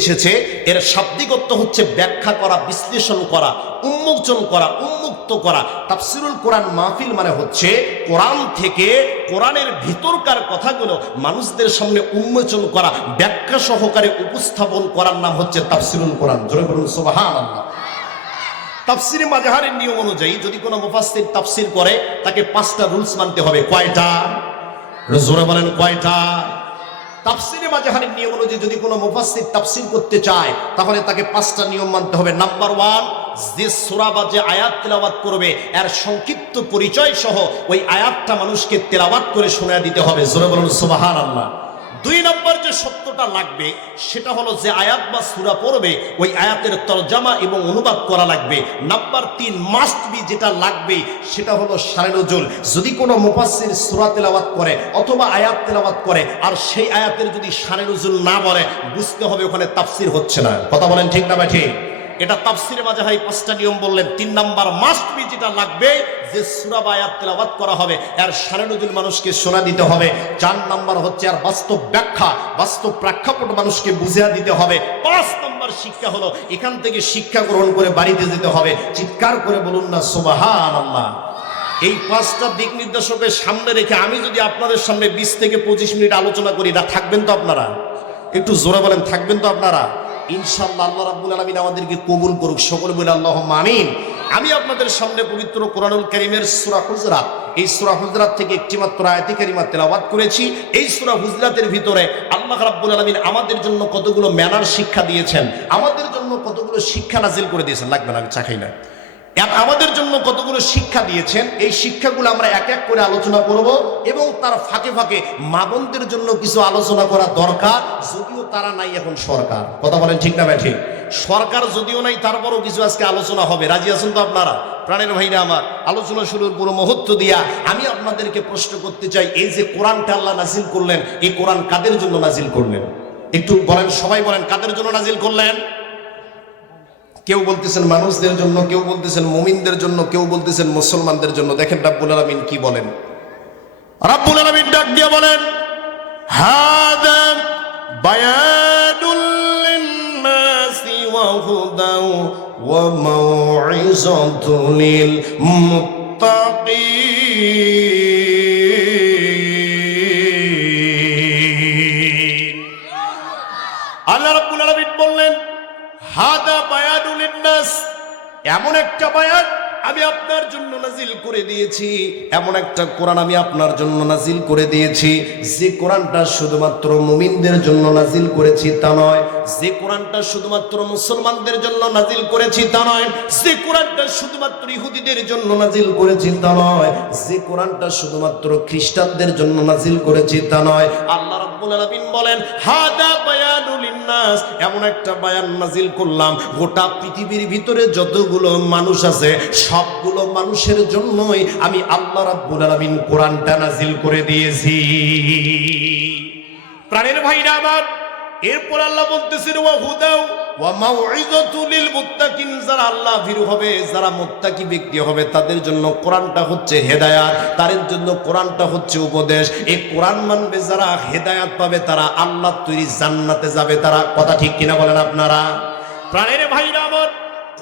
এসেছে এর শাব্দিক অর্থ হচ্ছে ব্যাখ্যা করা, বিশ্লেষণ করা, উন্মোচন করা, উন্মুক্ত করা। তাফসিরুল কোরআন মাহফিল মানে হচ্ছে কোরআন থেকে কোরআনের ভিতরকার কথাগুলো মানুষদের সামনে উন্মোচন করা, ব্যাখ্যা সহকারে উপস্থাপন করার নাম হচ্ছে তাফসিরুল কোরআন। জোরে বলুন সুবহানাল্লাহ। তাফসিরে মাযহারের নিয়ম অনুযায়ী যদি কোনো মুফাসসির তাফসির করে তাকে 5টা রুলস মানতে হবে। কয়টা? জোরে বলেন কয়টা? তাফসিরে মাযহারের নিয়ম অনুযায়ী যদি কোনো মুফাসসির তাফসির করতে চায় তাহলে তাকে 5টা নিয়ম মানতে হবে। নাম্বার 1, যে সূরা বা যে আয়াত তেলাওয়াত করবে এর সংক্ষিপ্ত পরিচয় সহ ওই আয়াতটা মানুষকে তেলাওয়াত করে শোনায় দিতে হবে। জোরে বলুন সুবহানাল্লাহ। 2 নম্বর যে সত্যটা লাগবে সেটা হলো যে আয়াত বা সূরা পড়বে ওই আয়াতের তরজমা এবং অনুবাদ করা লাগবে। নাম্বার 3 মাস্ট বি যেটা লাগবে সেটা হলো শানে নুজুল। যদি কোনো মুফাসসির সূরা তেলাওয়াত করে অথবা আয়াত তেলাওয়াত করে আর সেই আয়াতের যদি শানে নুজুল না বলে বুঝতে হবে ওখানে তাফসির হচ্ছে না। কথা বলেন ঠিক না ঠিক? এটা তাফসিরে মাযহারি 5টা নিয়ম বললেন। 3 নাম্বার মাস্ট বি যেটা লাগবে যে সূরা বা আয়াত তেলাওয়াত করা হবে এর শানে নুজুল মানুষকে শোনা দিতে হবে। 4 নাম্বার হচ্ছে আর বাস্তব ব্যাখ্যা, বাস্তব প্রেক্ষাপট মানুষকে বুঝিয়ে দিতে হবে। 5 নাম্বার শিক্ষা হলো এখান থেকে শিক্ষা গ্রহণ করে বাড়িতে যেতে হবে। চিৎকার করে বলুন না সুবহানাল্লাহ। এই 5টা দিক নির্দেশকের সামনে রেখে আমি যদি আপনাদের সামনে 20 থেকে 25 মিনিট আলোচনা করি না থাকবেন তো আপনারা? একটু জোরে বলেন থাকবেন তো আপনারা? ইনশাআল্লাহ আল্লাহ রাব্বুল আলামিন আমাদেরকে কবুল করুক। সকলে বলে আল্লাহুম্মা আমিন। আমি আপনাদের সামনে পবিত্র কোরআনুল কারীমের সূরা হুজরাত, এই সূরা হুজরাত থেকে একটি মাত্র আয়াতে কারিমা তেলাওয়াত করেছি। এই সূরা হুজরাতের ভিতরে আল্লাহ রাব্বুল আলামিন আমাদের জন্য কতগুলো ম্যানার শিক্ষা দিয়েছেন, আমাদের জন্য কতগুলো শিক্ষা নাজিল করে দিয়েছেন। লাগবে না, আমি চা খাই না। আমাদের জন্য কতগুলো শিক্ষা দিয়েছেন, এই শিক্ষাগুলো আমরা এক এক করে আলোচনা করব এবং তার ফাঁকে ফাঁকে মা বোনদের জন্য কিছু আলোচনা করা দরকার, যদিও তারা নাই এখন সরকার। কথা বলেন ঠিক না ঠিক? সরকার যদিও নাই তারপরও কিছু আজকে আলোচনা হবে। রাজি আছেন তো আপনারা? প্রাণের ভাইরা আমার, আলোচনা শুরুর পুরো মুহূর্ত দিয়া আমি আপনাদেরকে প্রশ্ন করতে চাই, এই যে কোরআনটা আল্লাহ নাজিল করলেন, এই কোরআন কাদের জন্য নাজিল করলেন? একটু বলেন, সবাই বলেন কাদের জন্য নাজিল করলেন? কেউ বলতেছেন মানুষদের জন্য, কেউ বলতেছেন মুমিনদের জন্য, কেউ বলতেছেন মুসলমানদের জন্য। দেখেন রাব্বুল আলামিন কি বলেন। রাব্বুল আলামিন ডাক দিয়ে বলেন, হাদা বায়ানুল লিন্নাসি ওয়া হুদাও ওয়া মাউইযাতুল লিল মুত্তাকিন। আল্লাহ রাব্বুল আলামিন বললেন, হাদা বায়ানুল লিন্নাস, এমন একটা বায়ান আমি আপনার জন্য নাজিল করে দিয়েছি, এমন একটা কোরআন আমি আপনার জন্য নাজিল করে দিয়েছি যে কোরআনটা শুধুমাত্র মুমিনদের জন্য নাজিল করেছি তা নয়, যে কোরআনটা শুধুমাত্র মুসলমানদের জন্য নাজিল করেছি তা নয়, যে কোরআনটা শুধুমাত্র ইহুদিদের জন্য নাজিল করেছি তা নয়, যে কোরআনটা শুধুমাত্র খ্রিস্টানদের জন্য নাজিল করেছি তা নয়। আল্লাহ রাব্বুল আলামিন বলেন, হাদা বায়ানুল লিন্নাস, এমন একটা বায়ান নাজিল করলাম গোটা পৃথিবীর ভিতরে যতগুলো মানুষ আছে সবগুলো মানুষের জন্যই আমি আল্লাহ রাব্বুল আলামিন কোরআনটা নাজিল করে দিয়েছি। প্রাণের ভাইরা আমার, এরপর আল্লাহ বলতেছেন ওয়া হুদাও ওয়া মাউইযাতুল লিল মুত্তাকিন, যারা আল্লাহ ভীরু হবে, যারা মুত্তাকি ব্যক্তি হবে তাদের জন্য কোরআনটা হচ্ছে হেদায়েত, তাদের জন্য কোরআনটা হচ্ছে উপদেশ। এই কোরআন মানবে যারা হেদায়েত পাবে, তারা আল্লাহর তৈরি জান্নাতে যাবে তারা। কথা ঠিক কিনা বলেন আপনারা? প্রাণের ভাইরা আমার,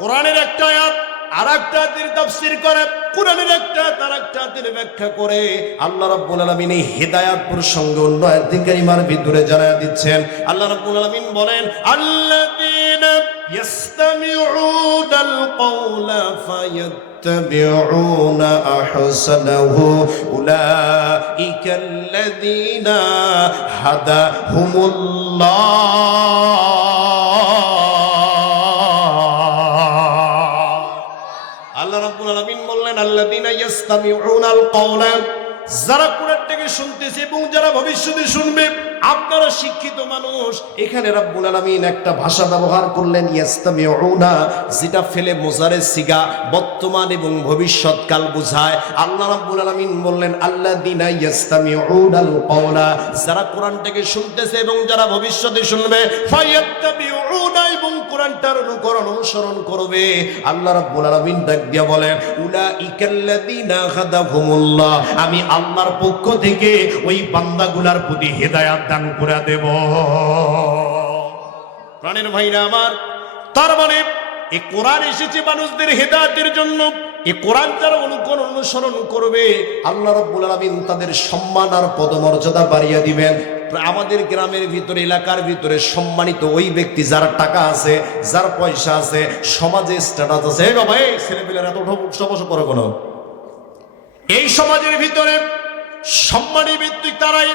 কোরআনের একটা আয়াত আরেকটা আয়াতের তাফসীর করে, কোরআনের একটা আরেকটা আয়াতের ব্যাখ্যা করে আল্লাহ রাব্বুল আলামিন এই হেদায়েত প্রসঙ্গে অন্য আয়াত কারিমার ভিতরে জানায়া দিচ্ছেন। আল্লাহ রাব্বুল আলামিন বলেন, আল্লাযীনা ইয়াসতামিউনাল কওলা ফায়াত্তাবিউনা আহসানাহু উলাইকাল্লাযীনা হাদাহুমুল্লাহ। আল্লাহ রাব্বুল আলামিন বললেন, আল্লাযীনা ইয়াসতামিউনাল কওলা, যারা কোরআনটাকে শুনতেছে এবং যারা ভবিষ্যতে শুনবে। আপনারা শিক্ষিত মানুষ, এখানে রাব্বুল আলামিন একটা ভাষা ব্যবহার করলেন ইয়াসতামিউনা, যেটা ফেলে মুজারে সিগা, বর্তমান এবং ভবিষ্যৎকাল বোঝায়। আল্লাহ রাব্বুল আলামিন বললেন, আল্লাযীনা ইয়াসতামিউনাল কওলা, যারা কোরআনটাকে শুনতেছে এবং যারা ভবিষ্যতে শুনবে, ফায়াত্তাবিউনা, এবং কোরআনটার অনুসরণ করবে। আল্লাহ রাব্বুল আলামিন ডাক দিয়া বলেন, উলাইকাল্লাযীনা হাদাহুমুল্লাহ, আমি আল্লাহর পক্ষ থেকে ওই বান্দাগুলার প্রতি হেদায়েত দান করে দেব। প্রাণের ভাইরা আমার, তার মানে এই কোরআন এসেছে মানুষদের হেদায়েতের জন্য। এই কোরআন যারা অনুসরণ করবে, আল্লাহ রাব্বুল আলামিন তাদের সম্মান আর পদমর্যাদা বাড়িয়ে দিবেন। আমাদের গ্রামের ভিতরে, এলাকার ভিতরে সম্মানিত ওই ব্যক্তি যার টাকা আছে, যার পয়সা আছে, সমাজে স্ট্যাটাস আছে। এই বাবা, এই ছেলেপেলেরা এত সমস্যা করে কোনো, এই সমাজের ভিতরে সম্মানী ব্যক্তি তারাই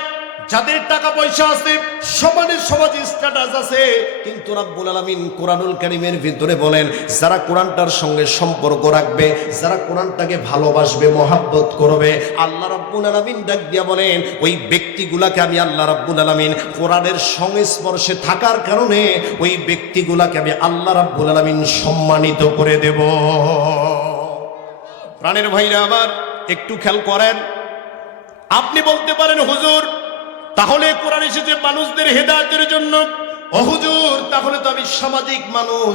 যাদের টাকা পয়সা আছে, সমাজে স্ট্যাটাস আছে। কিন্তু রাব্বুল আলামিন কোরআনুল কারীমের ভিতরে বলেন, যারা কোরআনটার সঙ্গে সম্পর্ক রাখবে, যারা কোরআনটাকে ভালোবাসবে, মহাব্বত করবে, আল্লাহ রাব্বুল আলামিন ডাক দিয়া বলেন, ওই ব্যক্তিগুলাকে আমি আল্লাহ রাব্বুল আলামিন কোরআনের সংস্পর্শে থাকার কারণে ওই ব্যক্তিগুলাকে আমি আল্লাহ রাব্বুল আলামিন সম্মানিত করে দেব। প্রাণের ভাইরা আমার, একটু খেয়াল করেন। আপনি বলতে পারেন, হুজুর তাহলে কোরআন এসেছে মানুষদের হেদায়েতের জন্য। ও হুজুর, তাহলে তো আমি সামাজিক মানুষ,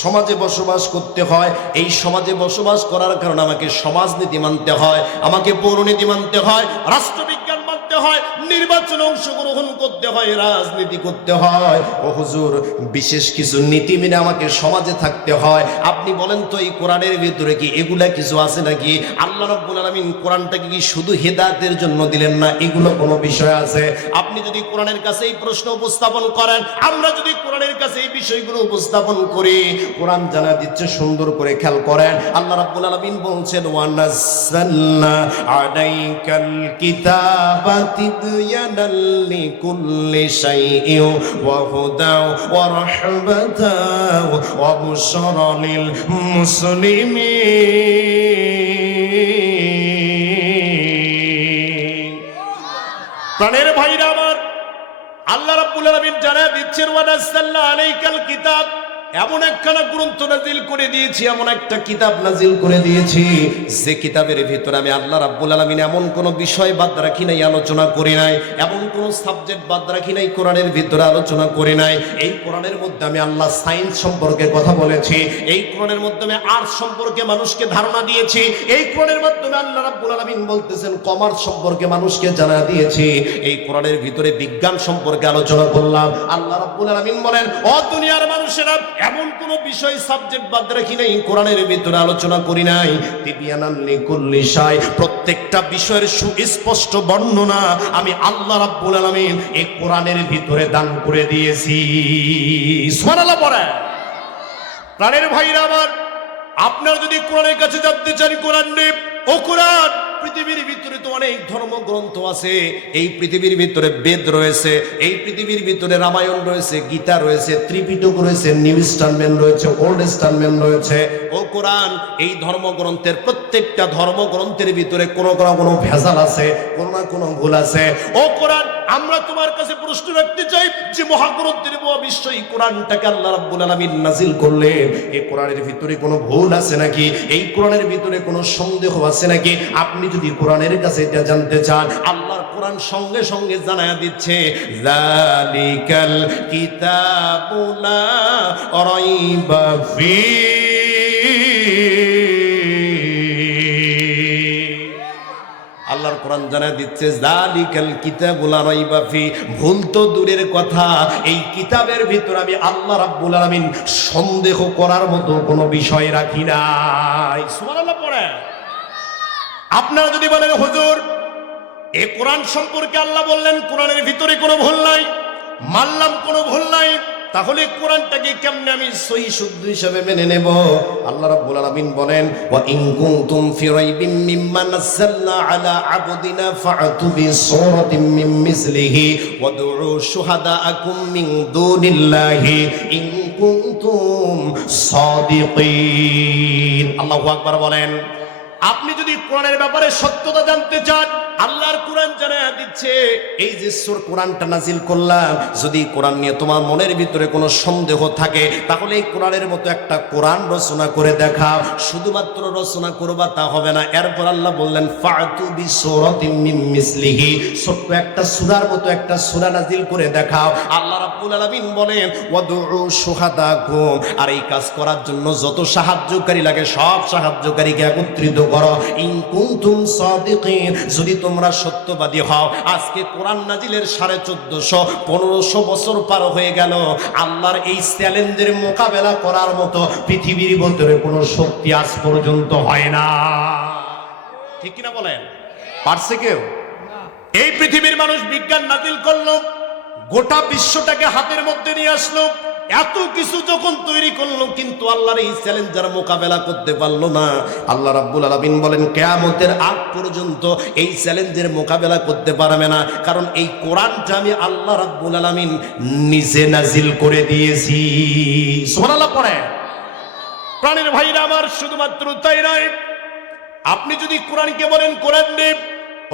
সমাজে বসবাস করতে হয়। এই সমাজে বসবাস করার কারণে আমাকে সমাজনীতি মানতে হয়, আমাকে পৌরনীতি মানতে হয়, রাষ্ট্রবিজ্ঞান মানতে হয়, নির্বাচনে অংশগ্রহণ করতে হয়, রাজনীতি করতে হয়। ও হুজুর, বিশেষ কিছু নীতি মেনে আমাকে সমাজে থাকতে হয়। আপনি বলেন তো, এই কোরআনের ভিতরে কি এগুলা কিছু আছে নাকি? আল্লাহ রাব্বুল আলামিন কোরআনটাকে কি শুধু হেদায়েতের জন্য দিলেন না, এগুলো কোনো বিষয় আছে? আপনি যদি কোরআনের কাছে এই প্রশ্ন উপস্থাপন করেন, আমরা যদি কোরআনের কাছে এই বিষয়গুলো উপস্থাপন করি, কোরআন জানা দিচ্ছে সুন্দর করে। খেয়াল করেন, আল্লাহ রাব্বুল আলামিন বলছেন, ওয়া নাযালনা আলাইকাল কিতাবা তিবয়ানাল লিকুল্লি শাইইন ওয়া হুদাও ওয়া রাহমাতাও ওয়া বুশরা লিল মুসলিমিন। প্রাণের ভাইরা আমার, আল্লাহ রাব্বুল আলামিন জানা দিচ্ছেন, ওয়া নাযালনা আলাইকাল কিতাব, এমন একখানা গ্রন্থ নাজিল করে দিয়েছি, এমন একটা কিতাব নাজিল করে দিয়েছি, যে কিতাবের ভিতরে আমি আল্লাহ রাব্বুল আলামিন এমন কোন বিষয় বাদ রাখি নাই, আলোচনা করি নাই, এমন কোন সাবজেক্ট বাদ রাখি নাই, কোরআনের ভিতরে আলোচনা করি নাই। এই কোরআনের মধ্যে আমি আল্লাহ সায়েন্স সম্পর্কে কথা বলেছি, এই কোরআনের মাধ্যমে আর্টস সম্পর্কে মানুষকে ধারণা দিয়েছি, এই কোরআনের মাধ্যমে আল্লাহ রাব্বুল আলামিন বলতেছেন কমার্স সম্পর্কে মানুষকে জানা দিয়েছি, এই কোরআনের ভিতরে বিজ্ঞান সম্পর্কে আলোচনা করলাম। আল্লাহ রাব্বুল আলামিন বলেন, ও দুনিয়ার মানুষেরা, এমন কোন বিষয় সাবজেক্ট বাদ রাখি নাই, কোরআনের ভিতরে আলোচনা করি নাই। তিবিয়ানাল লিকুল্লি শাই, প্রত্যেকটা বিষয়ের সুস্পষ্ট বর্ণনা আমি আল্লাহ রাব্বুল আলামিন এই কোরআনের ভিতরে দান করে দিয়েছি। সুবহানাল্লাহ পড়ে। প্রাণের ভাইরা আমার, আপনারা যদি কোরআনের কাছে জানতে চান, কোরআন নেই, ও কোরআন, পৃথিবীর ভিতরে তো অনেক ধর্মগ্রন্থ আছে, এই পৃথিবীর ভিতরে বেদ রয়েছে, এই পৃথিবীর ভিতরে রামায়ণ রয়েছে, গীতা রয়েছে, ত্রিপিটক রয়েছে, নিউ টেস্টামেন্ট রয়েছে, ওল্ড টেস্টামেন্ট রয়েছে। ও কোরআন, এই ধর্মগ্রন্থের প্রত্যেকটা ধর্মগ্রন্থের ভিতরে কোনো ভেজাল আছে, কোনো না কোনো ভুল আছে। ও কোরআন, আমরা তোমার কাছে প্রশ্ন রাখতে চাই যে মহাগ্রন্থের মহাবিশ্ব এই কোরআনটাকে আল্লাহ রাব্বুল আলামিন নাজিল করলেন, এই কোরআনের ভিতরে কোনো ভুল আছে নাকি, এই কোরআনের ভিতরে কোনো সন্দেহ আছে নাকি? আপনি যদি কোরআনের কাছে এটা জানতে চান, আল্লাহর কোরআন সঙ্গে সঙ্গে জানায়া দিচ্ছে, যালিকাল কিতাবু লা রাইবা ফীহি। আল্লাহর কোরআন জানায়া দিচ্ছে, যালিকাল কিতাবু লা রাইবা ফীহি, ভুল তো দূরের কথা, এই কিতাবের ভিতর আমি আল্লাহ রাব্বুল আলামিন সন্দেহ করার মতো কোনো বিষয় রাখি নাই। সুবহানাল্লাহ পড়ে। আপনারা যদি বলেন, হুজুর এই কোরআন সম্পর্কে আল্লাহ বললেন কোরআনের ভিতরে কোনো ভুল নাই, মানলাম কোনো ভুল নাই, তাহলে কোরআনটাকে কেমনে আমি সহি শুদ্ধ হিসাবে মেনে নেব? আল্লাহ রাব্বুল আলামিন বলেন, ওয়া ইন কুনতুম ফি রাইবিম মিম্মা নাযালনা আলা আবদিনা ফাআতু বিসূরাতিন মিন মিসলিহি ওয়াদউ শুহাদাআকুম মিন দুনিল্লাহি ইন কুনতুম সাদিকিন। আল্লাহু আকবার বলেন। আপনি যদি কোরআনের ব্যাপারে সত্যতা জানতে চান, আল্লাহর কোরআন জানায়া দিচ্ছে, এই যে কোরআনটা নাজিল করলাম, যদি কোরআন নিয়ে তোমার মনের ভিতরে কোনো সন্দেহ থাকে, তাহলে এই কোরআনের মতো একটা কোরআন রচনা করে দেখাও। শুধুমাত্র রচনা করবা তা হবে না, এরপর আল্লাহ বললেন, ফাতু বিসূরাতিন মিন মিসলিহি, ছোট্ট একটা সূরার মতো একটা সূরা নাজিল করে দেখাও। আল্লাহ রাব্বুল আলামিন বলেন, ওয়াদউ শুহাদাকুম, আর এই কাজ করার জন্য যত সাহায্যকারী লাগে সব সাহায্যকারীকে একত্রিত করো ইন কুনতুম সাদিকিন, যদি তোমরা সত্যবাদী হও। আজকে কোরআন নাজিলের 1450-1500 বছর পার হয়ে গেল, আল্লাহর এই চ্যালেঞ্জের মোকাবেলা করার মতো পৃথিবীর ভিতরে কোনো শক্তি আজ পর্যন্ত হয় না। ঠিক কিনা বলেন? পারছে কেউ? এই পৃথিবীর মানুষ বিজ্ঞান নাজিল করলো, গোটা বিশ্বটাকে হাতের মধ্যে নিয়ে আসলো, এত কিছু যখন তৈরি করলো, কিন্তু আল্লাহর এই চ্যালেঞ্জের মোকাবেলা করতে পারলো না। আল্লাহ রাব্বুল আলামিন বলেন কিয়ামতের আগ পর্যন্ত এই চ্যালেঞ্জের মোকাবেলা করতে পারবে না, কারণ এই কোরআনটা আমি আল্লাহ রাব্বুল আলামিন নিজে নাজিল করে দিয়েছি। সুবহানাল্লাহ পড়ে। প্রাণের ভাইরা আমার, শুধুমাত্র তাই নয়, আপনি যদি কোরআনকে বলেন কোরআন নে,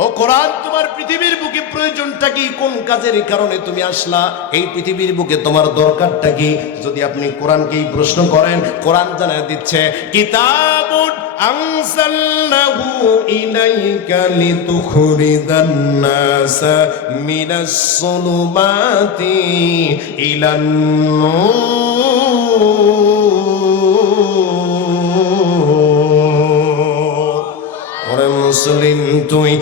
ও কোরআন তোমার পৃথিবীর বুকে প্রয়োজনটা কি, কোন কাজের কারণে তুমি আসলা, এই পৃথিবীর বুকে তোমার দরকারটা কি, যদি আপনি কোরআনকেই প্রশ্ন করেন, কোরআন জানায় দিচ্ছে কিতাবুন আনজালনাহু ইলাইকা লিতুখরিজান নাসা মিনাস সুলুমাতি ইলান নূর। ওরে মুসলিম তুই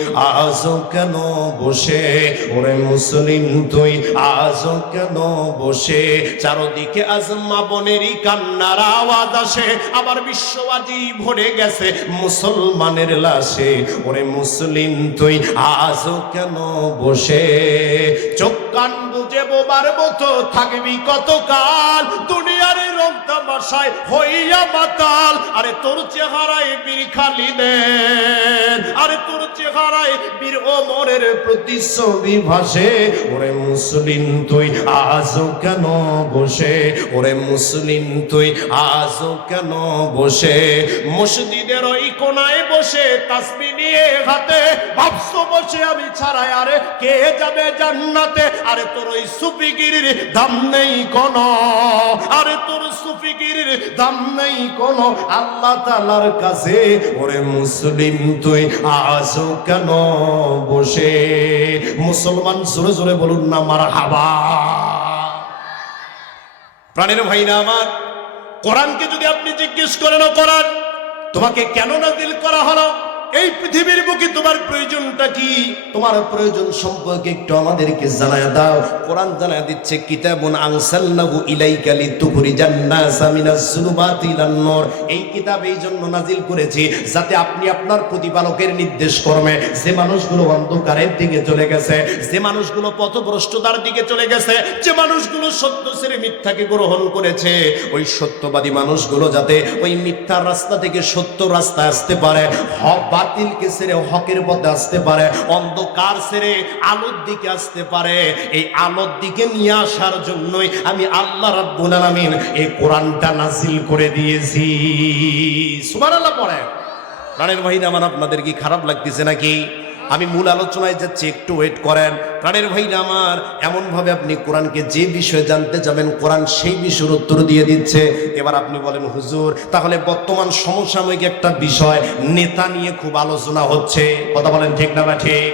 আজও কেন বসে, ওরে মুসলিম তুই আজও কেন বসে, চারদিকে আজ মা বোনেরই কান্নার আওয়াজ আসে, আবার বিশ্ববাজি ভরে গেছে মুসলমানের লাশে। ওরে মুসলিম তুই আজও কেন বসে, চোখ কান বুঝে বোবার মতো থাকবি কতকাল, দুনিয়ার রং তামাশায় হইয়া মাতাল। আরে তোর চেহারায় বীর খালিদের, আরে তোর চেহারায় বীর ওমরের প্রতিচ্ছবি ভাসে। ওরে মুসলিম তুই আজও কেন বসে, ওরে মুসলিম তুই আজও কেন বসে, মসজিদের ওই কোনায় বসে তাসবিহ নিয়ে হাতে ভাবছো বসে আমি ছাড়াই আরে কে যাবে জান্নাতে। আরে তোর ওই সুফিগিরির দাম নেই কোনো, আরে তোর সুফিগিরির দাম নেই কোনো আল্লাহ তাআলার কাছে। ওরে মুসলিম তুই আজও কেন বসে, মুসলমান জোরে জোরে বলুন না মারহাবা। প্রাণের ভাইরা আমার, কোরআনকে যদি আপনি জিজ্ঞেস করেন, কোরআন তোমাকে কেন নাজিল করা হলো, এই পৃথিবীর বুকে তোমার প্রয়োজনটা কি, তোমার প্রয়োজন সম্পর্কে একটু আমাদেরকে জানায় দাও। কোরআন জানায় দিচ্ছে কিতাবুন আনসালনাহু ইলাইকা লিতুখরিজান নাসা মিনাস যুলুমাতি ইলান নূর, এই কিতাব এই জন্য নাজিল করেছি যাতে আপনি আপনার প্রতিপালকের নির্দেশ কর্মে যে মানুষগুলো অন্ধকারের দিকে চলে গেছে, যে মানুষগুলো পথভ্রষ্টতার দিকে চলে গেছে, যে মানুষগুলো সত্য ছেড়ে মিথ্যাকে গ্রহণ করেছে, ওই সত্যবাদী মানুষগুলো যাতে ওই মিথ্যার রাস্তা থেকে সত্য রাস্তায় আসতে পারে, বাতিলকে ছেড়ে হকের পথে আসতে পারে, অন্ধকার ছেড়ে আলোর দিকে আসতে পারে। এই আলোর দিকে নিয়ে আসার জন্যই আমি আল্লাহ রাব্বুল আলামিন এই কোরআনটা নাজিল করে দিয়েছি। সুবহানাল্লাহ পড়ে। প্রাণের ভাইরা আমার, আপনাদের কি খারাপ লাগতেছে নাকি? আমি মূল আলোচনায় যাচ্ছি, একটু ওয়েট করেন। প্রাণের ভাইরা আমার, এমন ভাবে আপনি কোরআনকে যে বিষয়ে জানতে যাবেন, কোরআন সেই বিষয়ের উত্তর দিয়ে দিচ্ছে। এবার আপনি বলেন হুজুর, তাহলে বর্তমান সমসাময়িক একটা বিষয় নেতা নিয়ে খুব আলোচনা হচ্ছে, কথা বলেন ঠিক না ঠিক?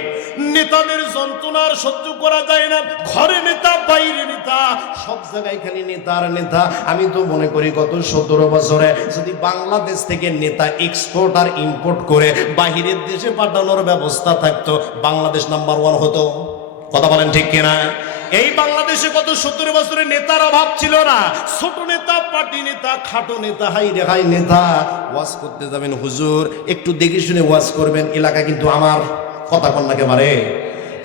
নেতাদের যন্ত্রণার সহ্য করা যায় না, ঘরে নেতা বাইরে নেতা, সব জায়গায় খালি নেতার নেতা। আমি তো মনে করি গত 17 বছরে যদি বাংলাদেশ থেকে নেতা এক্সপোর্ট আর ইম্পোর্ট করে বাহিরের দেশে পাঠানোর ব্যবস্থা থাকতো, বাংলাদেশ নাম্বার 1 হতো। কথা বলেন ঠিক কিনা? এই বাংলাদেশে গত 17 বছরে নেতার অভাব ছিল না, ছোট নেতা, পার্টি নেতা, খাটো নেতা, হাই রেহাই নেতা। ওয়াজ করতে যাবেন হুজুর, একটু দেখে শুনে ওয়াজ করবেন, এলাকা কিন্তু আমার, কথা কন না কেবারে,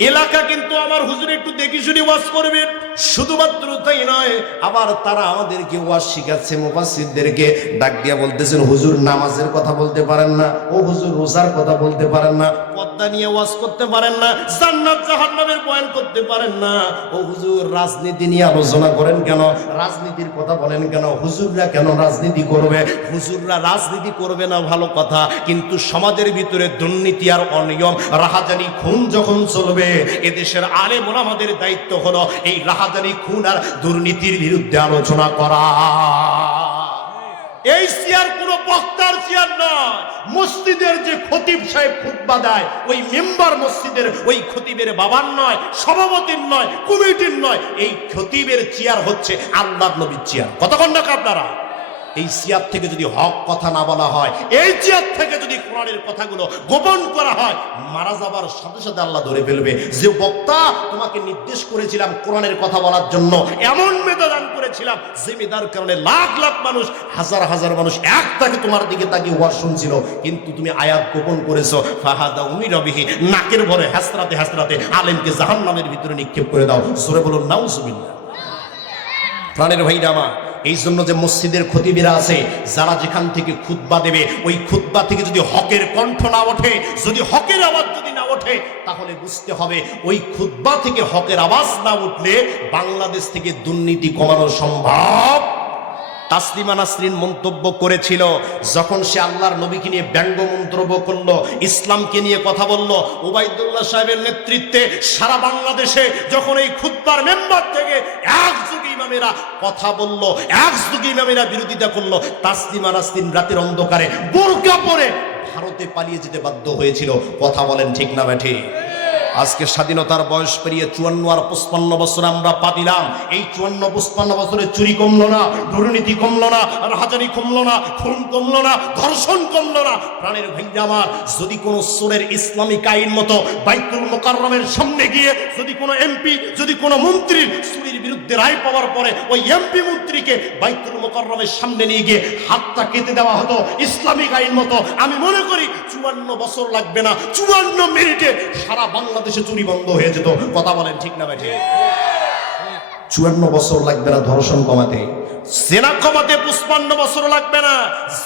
এলাকা কিন্তু আমার, হুজুর একটু দেখে শুনে ওয়াজ করবেন। শুধুমাত্র তাই নয়, আবার তারা আমাদেরকে ওয়াজ শিখাচ্ছে, মুফাসসিরদেরকে ডাক দিয়া বলতেছেন হুজুর নামাজের কথা বলতে পারেন না, ও হুজুর রোজার কথা বলতে পারেন না, পর্দা নিয়ে ওয়াজ করতে পারেন না, জান্নাত জাহান্নামের বয়ান করতে পারেন না, ও হুজুর রাজনীতি নিয়ে আলোচনা করেন কেন, রাজনীতির কথা বলেন কেন, হুজুররা কেন রাজনীতি করবে? হুজুররা রাজনীতি করবে না ভালো কথা, কিন্তু সমাজের ভিতরে দুর্নীতি আর অনিয়ম, রাহাজানি, খুন যখন চলবে, এদেশের আলেম ওলামাদের দায়িত্ব হলো এই রাহাজানি, খুন আর দুর্নীতির বিরুদ্ধে আলোচনা করা। এই চেয়ার কোনো বক্তার চেয়ার নয়, মসজিদের যে খতিব সাহেব খুতবা দেয় ওই মেম্বার মসজিদের ওই খতিবের বাবার নয়, সভাপতির নয়, কমিটির নয়, এই খতিবের চেয়ার হচ্ছে আল্লাহর নবীর চেয়ার। কতক্ষণ টাকা আপনারা এই চেয়ার থেকে যদি হক কথা না বলা হয়, এই চেয়ার থেকে যদি কোরআনের কথাগুলো গোপন করা হয়, মারা যাবার সাথে সাথে আল্লাহ ধরে ফেলবে। যে বক্তা তোমাকে নির্দেশ করেছিলাম কোরআনের কথা বলার জন্য, এমন মেধা দান করেছিলাম যে মেধার কারণে লাখ লাখ মানুষ, হাজার হাজার মানুষ একটাকে তোমার দিকে তাকিয়ে ওয়াজ শুনছিল, কিন্তু তুমি আয়াত গোপন করেছো। ফাহাদা উমিরবিহি, নাকের ভরে হাসরাতে হাসরাতে আলেমকে জাহান্নামের ভিতরে নিক্ষেপ করে দাও। জোরে বলুন নাউজুবিল্লাহ। প্রাণের ভাইরা আমার, এই জন্য যে মসজিদের খতিবেরা আছে, যারা যেখান থেকে খুতবা দেবে, ওই খুতবা থেকে যদি হকের কণ্ঠ না ওঠে, যদি হকের আওয়াজ যদি না ওঠে, তাহলে বুঝতে হবে ওই খুতবা থেকে হকের আওয়াজ না উঠলে বাংলাদেশ থেকে দুর্নীতি কমানো সম্ভব। তাসলিমা নাসরিন মন্তব্য করেছিল, যখন সে আল্লাহর নবীকে নিয়ে ব্যঙ্গ মন্তব্য করলো, ইসলামকে নিয়ে কথা বলল, ওবায়দুল্লাহ সাহেবের নেতৃত্বে সারা বাংলাদেশে যখন এই খুতবার মেম্বার থেকে একযোগে ইমামেরা কথা বলল, একযোগে ইমামেরা বিরোধিতা করলো, তাসলিমা নাসরিন রাতের অন্ধকারে বোরকা পরে ভারতে পালিয়ে যেতে বাধ্য হয়েছিল। কথা বলেন ঠিক না ব্যাঠি? আজকে স্বাধীনতার বয়স পেরিয়ে 54 আর 55 বছর আমরা পা দিলাম। এই 54-55 বছরে চুরি কমলো না, দুর্নীতি কমলো না, রাহাজানি কমলো না, খুন কমলো না, ধর্ষণ কমলো না। প্রাণের ভাইরা আমার, যদি কোনো সোরের ইসলামিক আইন মতো বাইতুল মুকাররমের সামনে গিয়ে যদি কোনো এমপি, যদি কোনো মন্ত্রীর চুরির বিরুদ্ধে রায় পাওয়ার পরে ওই এমপি মন্ত্রীকে বাইতুল মুকাররমের সামনে নিয়ে গিয়ে হাতটা কেটে দেওয়া হতো ইসলামিক আইন মতো, আমি মনে করি 54 বছর লাগবে না, 54 মিনিটে সারা বাংলাদেশে চুরি বন্ধ হয়ে যেত। কথা বলেন ঠিক না ভাই? 54 বছর লাগবে না ধর্ষণ কমাতে, জেনা কমাতে 55 বছর লাগবে না।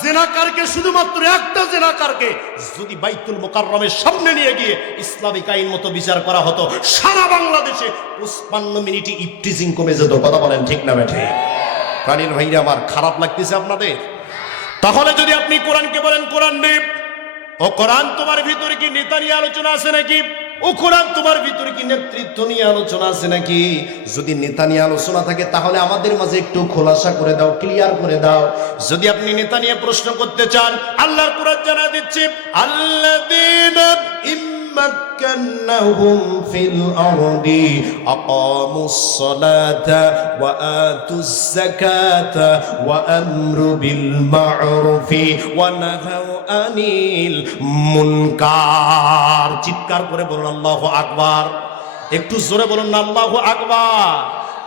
জেনাকারকে, শুধুমাত্র একটা জেনাকারকে যদি বাইতুল মুকাররমের সামনে নিয়ে গিয়ে ইসলামিক আইন মতো বিচার করা হতো, সারা বাংলাদেশে 55 মিনিটে ইফটিজিং কমে যেত। কথা বলেন ঠিক না ভাই? প্রাণীর ভাইরা আমার, খারাপ লাগতেছে আপনাদের? তাহলে যদি আপনি কোরআনকে বলেন কোরআন নেই, ও কোরআন তোমার ভিতরে কি নেতা নিয়ে আলোচনা আছে নাকি? ও কোরআন তোমার ভিতরে কি নেতৃত্ব নিয়ে আলোচনা আছে নাকি? যদি নেতা নিয়ে আলোচনা থাকে তাহলে আমাদের মাঝে একটু খোলাসা করে দাও, ক্লিয়ার করে দাও। যদি আপনি নেতা নিয়ে প্রশ্ন করতে চান, আল্লাহর কোরআন জানা দিচ্ছে, আল্লাযীনা مكناهم في الأرض أقاموا الصلاة وآتوا الزكاة وأمروا بالمعروف ونهوا عن المنكر। চিৎকার করে বলুন আল্লাহু আকবার। একটু জোরে বলুন না আল্লাহু আকবার।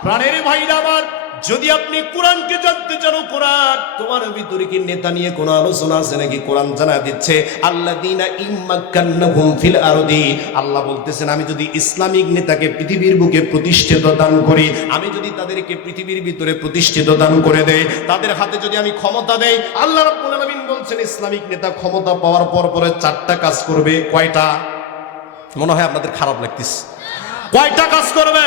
প্রাণের ভাইরা আমার, যদি আপনি কোরআনকে জানতে চান, কোরআন তোমার ভিতরে কি নেতা নিয়ে কোনো আলোচনা আছে নাকি? কোরআন জানা দিচ্ছে, আল্লাযীনা ইম্মাক্কান্নাহুম ফিল আরদি, আল্লাহ বলতেছেন, আমি যদি ইসলামিক নেতাকে পৃথিবীর বুকে প্রতিষ্ঠিত দান করি, আমি যদি তাদেরকে পৃথিবীর ভিতরে প্রতিষ্ঠিত দান করে দেই, তাদের হাতে যদি আমি ক্ষমতা দেই, আল্লাহ রাব্বুল আলামিন বলছেন ইসলামিক নেতা ক্ষমতা পাওয়ার পরে 4টা কাজ করবে। কয়টা? মনে হয় আপনাদের খারাপ লাগতেছে। কয়টা কাজ করবে?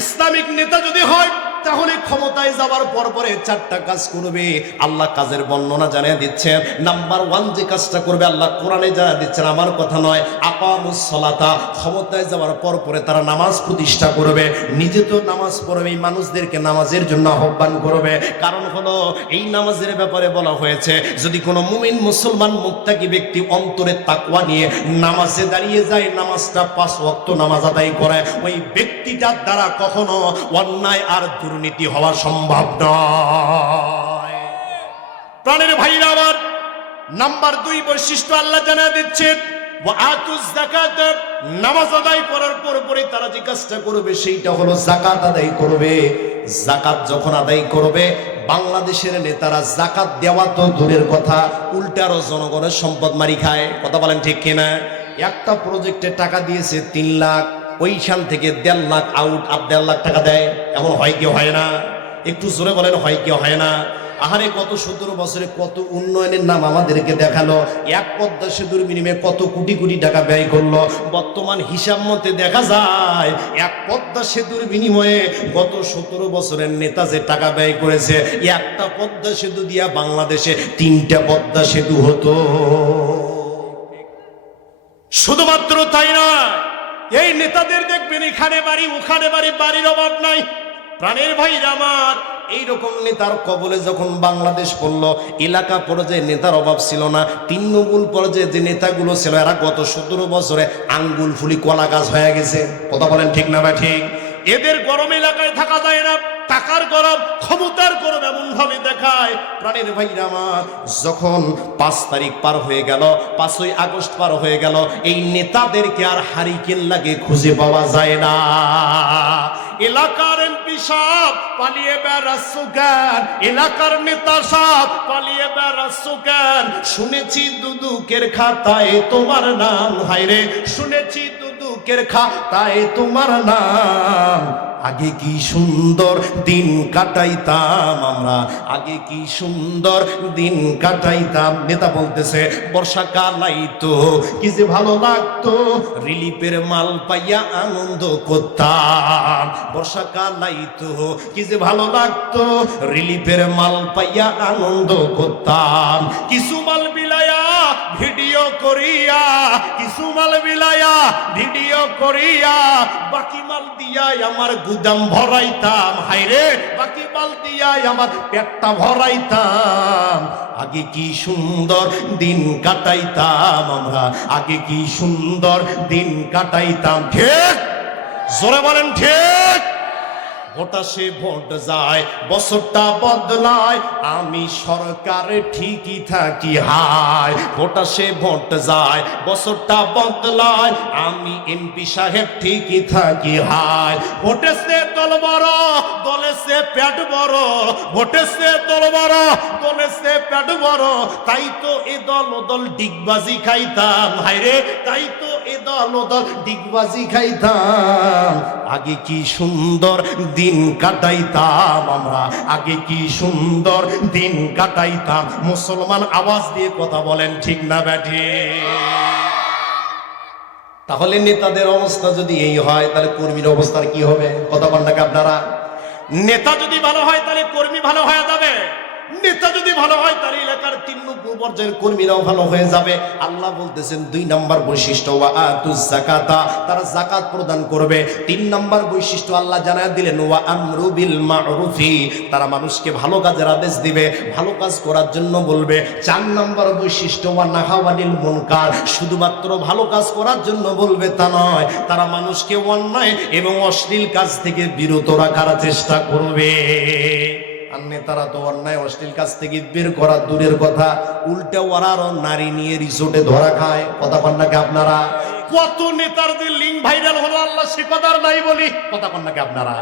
ইসলামিক নেতা যদি হয় তাহলে ক্ষমতায় যাওয়ার পরে 4টা কাজ করবে। আল্লাহ কাজের বর্ণনা জানিয়ে দিচ্ছেন। নাম্বার 1 যে কাজটা করবে আল্লাহ কোরআনে জানিয়ে দিচ্ছেন, আমার কথা নয়, আকামুস সালাতা, ক্ষমতায় যাওয়ার পরে তারা নামাজ প্রতিষ্ঠা করবে। নিজে তো নামাজ পড়বে, মানুষদেরকে নামাজের জন্য আহ্বান করবে। কারণ হলো এই নামাজের ব্যাপারে বলা হয়েছে, যদি কোনো মুমিন মুসলমান মুত্তাকি ব্যক্তি অন্তরে তাকওয়া নিয়ে নামাজে দাঁড়িয়ে যায়, নামাজটা 5 ওয়াক্ত নামাজ আদায় করে, ওই ব্যক্তিটার দ্বারা কখনো অন্যায় আর দুর্নীতি হওয়া সম্ভব নয়। প্রাণের ভাইরা আমার, নাম্বার 2 বৈশিষ্ট্য আল্লাহ জানা দিচ্ছেন, ওয়াতুজ যাকাত, নামাজ আদায় করার পরে তারা যে কাজটা করবে সেইটা হলো যাকাত আদায় করবে। যাকাত যখন আদায় করবে, বাংলাদেশের নেতারা যাকাত দেওয়া তো দূরের কথা, উল্টা আরো জনগণের সম্পদ মারি খায়। কথা বলেন ঠিক কিনা? একটা প্রজেক্টে টাকা দিয়েছে 3 লাখ, ওইখান থেকে 1.5 লাখ আউট, 1.5 লাখ টাকা দেয়। এমন হয় কি হয় না? একটু জোরে বলেন, হয় কি হয় না? আহারে, কত 17 বছরে কত উন্নয়নের নাম আমাদেরকে দেখালো, এক পদ্মা সেতুর বিনিময়ে কত কোটি কোটি টাকা ব্যয় করলো। বর্তমান হিসাব মতে দেখা যায় এক পদ্মা সেতুর বিনিময়ে গত 17 বছরের নেতা যে টাকা ব্যয় করেছে, একটা পদ্মা সেতু দিয়া বাংলাদেশে 3টা পদ্মা সেতু হতো। শুধুমাত্র তাই নয়, এই নেতাদের দেখবেন এখানে বাড়ি ওখানে বাড়ি, বাড়ির অভাব নাই। প্রাণের ভাইরা আমার, এইরকম নেতার কবলে যখন বাংলাদেশ পড়ল, এলাকা পর্যায়ে নেতার অভাব ছিল না। তৃণমূল পর্যায়ে যে নেতাগুলো ছিল, এরা গত 17 বছরে আঙ্গুল ফুলি কলা গাছ হয়ে গেছে। কথা বলেন ঠিক না ভাই? ঠিক। এদের গরম এলাকায় থাকা যায় না, টাকার গরম, ক্ষমতার গরম এমন ভাবে দেখা খায়। প্রাণের ভাইরা আমার, যখন 5 তারিখ পার হয়ে গেল, 5ই আগস্ট পার হয়ে গেল, এই নেতাদেরকে আর হারিকেন লাগে খুঁজে পাওয়া যায় না। এলাকার এমপি সাহেব পালিয়ে বেড়াচ্ছ কেন? এলাকার নেতা সাহেব পালিয়ে বেড়াচ্ছ কেন? শুনেছি দুদুকের খাতায় তোমার নাম, হায়রে শুনেছি দুদুকের খাতায় তোমার নাম। আগে কি সুন্দর দিন কাটাইতাম আমরা, আগে কি সুন্দর দিন কাটাইতাম। নেতা বলতেছে বর্ষাকাল আইতো কি যে ভালো লাগতো, রিলিফের মাল পাইয়া আনন্দ করতাম। বর্ষাকাল আইতো কি যে ভালো লাগতো, রিলিফের মাল পাইয়া আনন্দ করতাম। কিছু মাল বিলায়া ভিডিও করিয়া, কিছু মাল বিলায়া ভিডিও করিয়া, বাকি মাল দিয়াই আমার গুদাম ভরাইতাম। হায়রে বাকি মাল দিয়াই আমার পেটটা ভরাইতাম। আগে কি সুন্দর দিন কাটাইতাম আমরা, আগে কি সুন্দর দিন কাটাইতাম। ঠিক জোরে বলেন ঠিক। ভোট আসে ভোট যায়, বছরটা বদলায়, আমি সরকার ঠিকই থাকি হায়। ভোট আসে ভোট যায়, বছরটা বদলায়, আমি এমপি সাহেব ঠিকই থাকি হায়। ভোটেছে দল বড়, দলেছে পেট বড়, ভোটেছে দল বড়, দলেছে পেট বড়, তাই তো এ দল ও দল ডিগবাজি খাইতাম। হায়রে তাই তো এ দল ও দল ডিগবাজি খাইতাম। আগে কি সুন্দর দিন কাটাইতাম আমরা, আগে কি সুন্দর দিন কাটাইতাম। মুসলমান আওয়াজ দিয়ে কথা বলেন ঠিক না ব্যাঠে? তাহলে নেতাদের অবস্থা যদি এই হয়, তাহলে কর্মীর অবস্থা কি হবে? কথা বলেন নাকি আপনারা? নেতা যদি ভালো হয় তাহলে কর্মী ভালো হয়ে যাবে, নেতা যদি ভালো হয় তাহলে এলাকার 3 নম্বর পর্যায়ের কর্মীরাও ভালো হয়ে যাবে। আল্লাহ বলতেছেন 2 নম্বর বৈশিষ্ট্য ওয়া আতুজ যাকাতা, তারা যাকাত প্রদান করবে। 3 নম্বর বৈশিষ্ট্য আল্লাহ জানায় দিলেন ওয়া আমরু বিল মা'রুফি, তারা মানুষকে ভালো কাজের আদেশ দিবে, ভালো কাজ করার জন্য বলবে। 4 নম্বর বৈশিষ্ট্য ওয়া নাহাওয়ানিল মুনকার, শুধুমাত্র ভালো কাজ করার জন্য বলবে তা নয়, তারা মানুষকে অন্যায় এবং অশ্লীল কাজ থেকে বিরত রাখার চেষ্টা করবে। আর নেতারা তো অন্যায় অশ্লীল কাজ থেকে বের করা দূরের কথা, উল্টে ওরা আরো নারী নিয়ে রিসোর্টে ধরা খায়। কথা বলেন নাকি আপনারা? কত নেতারদের লিঙ্ক ভাইরাল হলো, আল্লাহ সে কথার নাই বলি। কথা বলেন নাকি আপনারা?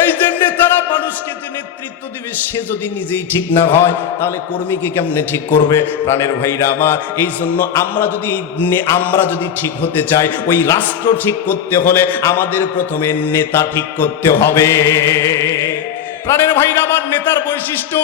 এই যে নেতারা মানুষকে যে নেতৃত্ব দিবে সে যদি নিজেই ঠিক না হয়, তাহলে কর্মীকে কেমনে ঠিক করবে? প্রাণের ভাইরা আমার, এই জন্য আমরা যদি ঠিক হতে চাই, ওই রাষ্ট্র ঠিক করতে হলে আমাদের প্রথমে নেতা ঠিক করতে হবে। প্রাণের ভাইরা আমার, নেতার বৈশিষ্ট্য,